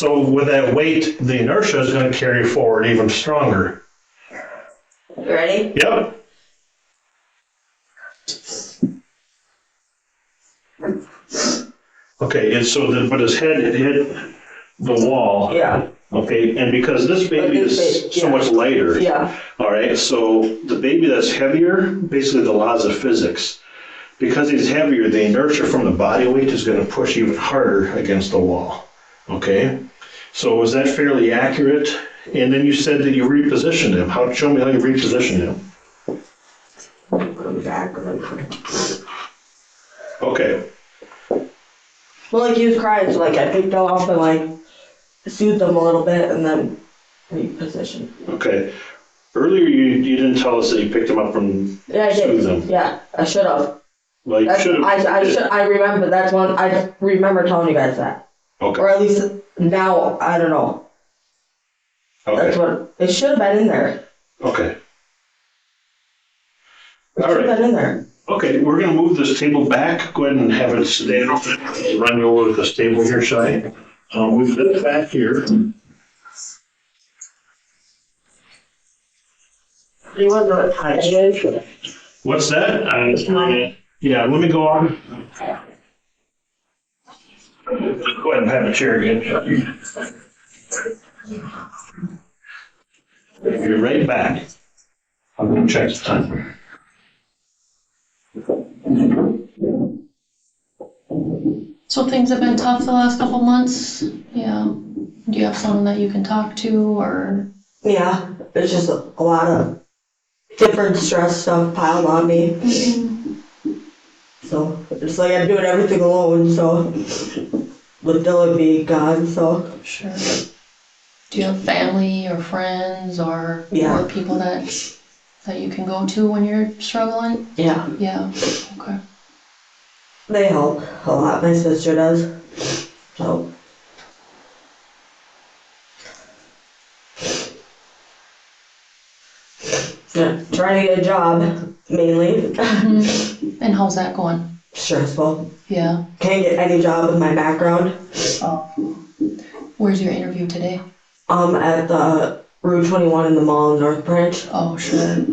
with that weight, the inertia is going to carry forward even stronger. You ready? Yep. Okay, and so but his head hit the wall. Yeah. Okay, and because this baby is so much lighter. Yeah. All right, so the baby that's heavier, basically the laws of physics, because he's heavier, the inertia from the body weight is going to push even harder against the wall. Okay, so was that fairly accurate? And then you said that you repositioned him. Show me how you repositioned him. Okay. Well, like he was crying, so like I picked him up and like soothed him a little bit and then repositioned. Okay. Earlier you didn't tell us that you picked him up and Yeah, I soothed did. him. Yeah, I should have. Well, you should have. I remember, that's one, I remember telling you guys that. Okay. Or at least now, I don't know. Okay. That's what, it should have been in there. Okay. It All should have right. been in there. Okay, we're gonna move this table back. Go ahead and have it stand up. Run you over this table here, Shai. We've got it back here. He wasn't attached. What's that? Yeah, let me go on. Go ahead and have a chair again. You're right back. I'm gonna check the time. So things have been tough the last couple months? Yeah. Do you have someone that you can talk to, or? Yeah, it's just a lot of different stress stuff piled on me. Mm-hmm. So it's like I'm doing everything alone, so with Dylan being gone, so. Sure. Do you have family or friends or people that you can go to when you're struggling? Yeah. Yeah. Okay. They help a lot, my sister does. So. Yeah, trying to get a job, mainly. Mm-hmm. And how's that going? Stressful. Yeah. Can't get any job with my background. Oh. Where's your interview today? At the Route 21 in the mall in North Branch. Oh, sure.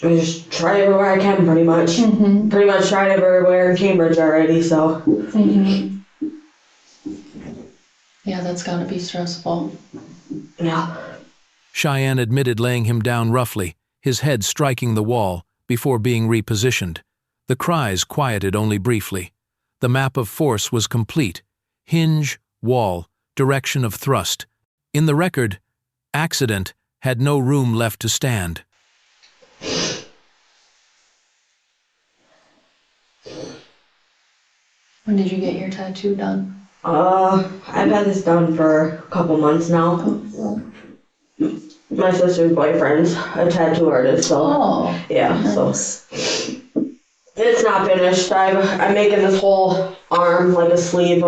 I just try everywhere I can, pretty much. Mm-hmm. Pretty much tried everywhere in Cambridge already, so. Mm-hmm. Yeah, that's gotta be stressful. Yeah. Cheyenne admitted laying him down roughly, his head striking the wall, before being repositioned. The cries quieted only briefly. The map of force was complete. Hinge, wall, direction of thrust. In the record, accident had no room left to stand. When did you get your tattoo done? I've had this done for a couple months now. My sister's boyfriend's a tattoo artist, so yeah, nice. So it's not finished. I'm making this whole arm like a sleeve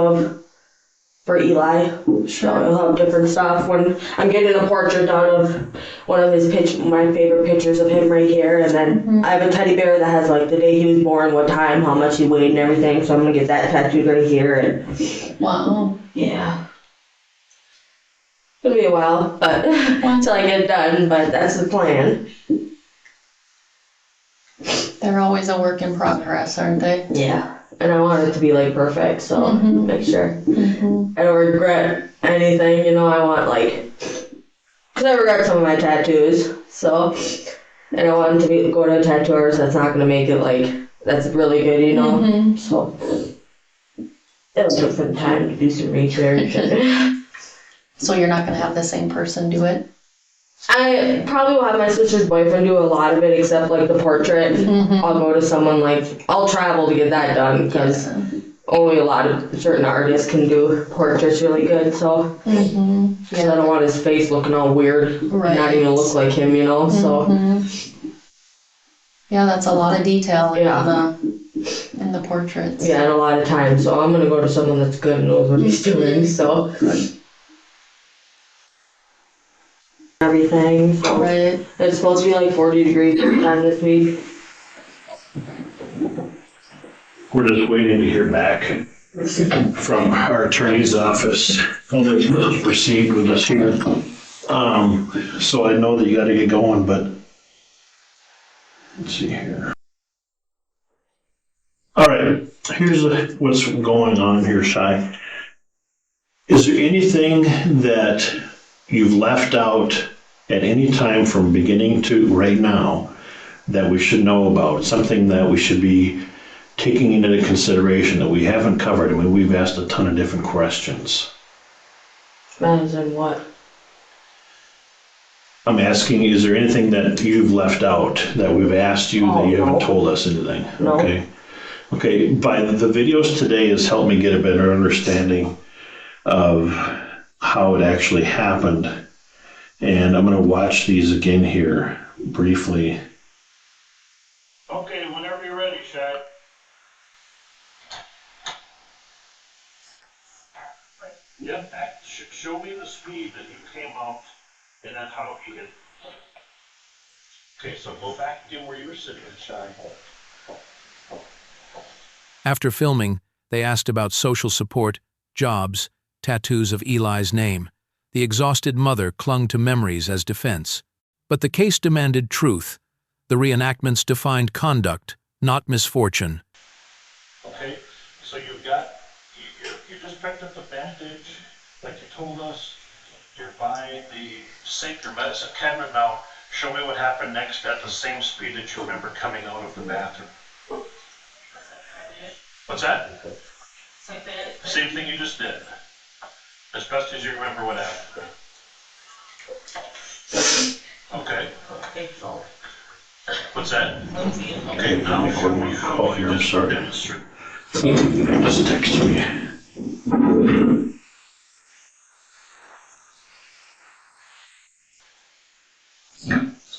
for Eli. Sure. So he'll have different stuff. When I'm getting a portrait done of one of my favorite pictures of him right here, and then I have a teddy bear that has like the day he was born, what time, how much he weighed, and everything. So I'm gonna get that tattooed right here. And wow. Yeah. It'll be a while, but until I get it done, but that's the plan. They're always a work in progress, aren't they? Yeah. And I want it to be like perfect, so make sure. I don't regret anything, I want because I regret some of my tattoos, so, and I want them to go to a tattoo artist that's not going to make it that's really good, so. It'll take some time to do some research. So you're not going to have the same person do it? I probably will have my sister's boyfriend do a lot of it, except the portrait. I'll go to someone I'll travel to get that done, because only a lot of certain artists can do portraits really good, so. Because I don't want his face looking all weird, not even look like him, so. Yeah, that's a lot of detail in the portraits. Yeah, and a lot of time, so I'm going to go to someone that's good and knows what he's doing, so. Everything, so. Right. It's supposed to be 40 degrees sometime this week. We're just waiting to hear back from our attorney's office how they proceed with this here. So I know that you gotta get going, but let's see here. All right, here's what's going on here, Shai. Is there anything that you've left out at any time from beginning to right now that we should know about? Something that we should be taking into consideration that we haven't covered? I mean, we've asked a ton of different questions. As in what? I'm asking, is there anything that you've left out that we've asked you that you haven't told us anything? No. Okay. Okay, by the videos today has helped me get a better understanding of how it actually happened. And I'm going to watch these again here briefly. Okay, whenever you're ready, Shad. Yep, show me the speed that you came out and then how you hit. Okay, so go back again where you were sitting, Shad. After filming, they asked about social support, jobs, tattoos of Eli's name. The exhausted mother clung to memories as defense. But the case demanded truth. The reenactments defined conduct, not misfortune. Okay, so you just picked up the bandage, like you told us. You're by the sink or medicine cabinet now. Show me what happened next at the same speed that you remember coming out of the bathroom. What's that? Same thing you just did. As best as you remember what happened. Okay. What's that? Okay, now show me how you just demonstrate. Just text me.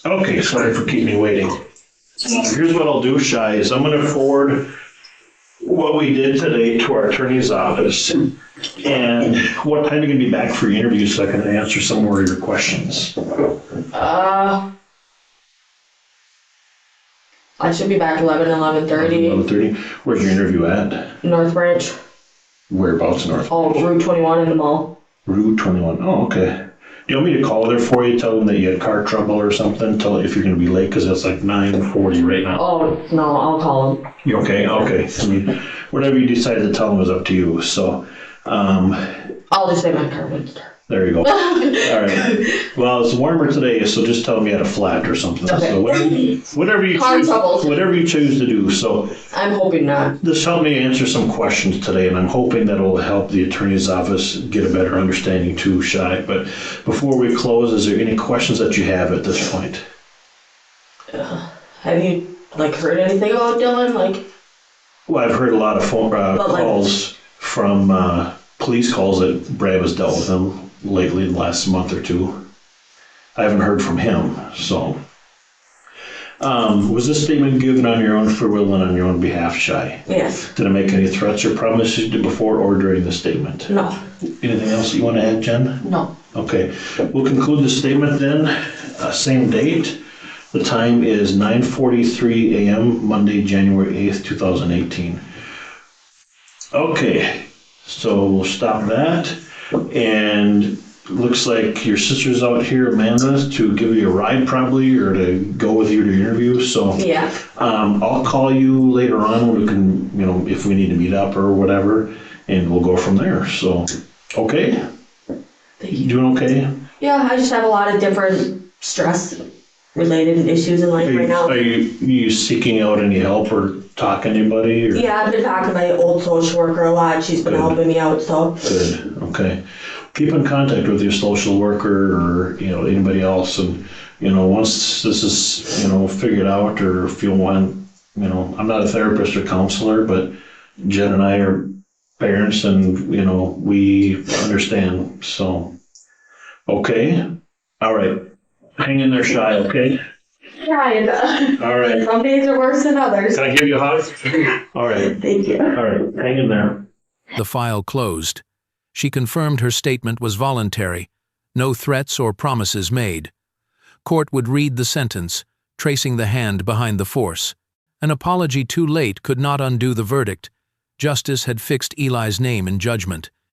Okay, sorry for keeping me waiting. Here's what I'll do, Shy, is I'm going to forward what we did today to our attorney's office. And what time are you going to be back for your interview so I can answer some more of your questions? I should be back 11:30. 11:30. Where's your interview at? North Branch. Whereabouts North? Oh, Route 21 in the mall. Route 21. Oh, okay. Do you want me to call there for you, tell them that you had car trouble or something, tell if you're going to be late, because it's like 9:40 right now? Oh, no, I'll call them. You okay? Okay. I mean, whatever you decide to tell them is up to you. So, I'll just say my car went to start. There you go. All right. Well, it's warmer today, so just tell them you had a flat or something. Okay. So whatever you choose to do. So I'm hoping not. This helped me answer some questions today, and I'm hoping that will help the attorney's office get a better understanding too, Shy. But before we close, is there any questions that you have at this point? Have you heard anything about Dylan? Well, I've heard a lot of phone calls from police calls that Brad has dealt with him lately, the last month or two. I haven't heard from him, so. Was this statement given on your own free will and on your own behalf, Shy? Yes. Did it make any threats or promises you did before or during the statement? No. Anything else you want to add, Jen? No. Okay. We'll conclude the statement then. Same date. The time is 9:43 a.m., Monday, January 8th, 2018. Okay. So we'll stop that. And looks like your sister's out here, Amanda, to give you a ride probably, or to go with you to your interview. So yeah. I'll call you later on. We can, if we need to meet up or whatever, and we'll go from there. So, okay? Doing okay? Yeah, I just have a lot of different stress-related issues in life right now. Are you seeking out any help or talking to anybody? Or? Yeah, I've been talking to my old social worker a lot. She's been helping me out, so. Good, okay. Keep in contact with your social worker or, anybody else. And, once this is, figured out, or if you want, I'm not a therapist or counselor, but Jen and I are parents and, we understand. So, okay. All right. Hang in there, Shy, okay? Trying. All right. Some days are worse than others. Can I give you a hug? All right. Thank you. All right. Hang in there. The file closed. She confirmed her statement was voluntary, no threats or promises made. Court would read the sentence, tracing the hand behind the force. An apology too late could not undo the verdict. Justice had fixed Eli's name in judgment.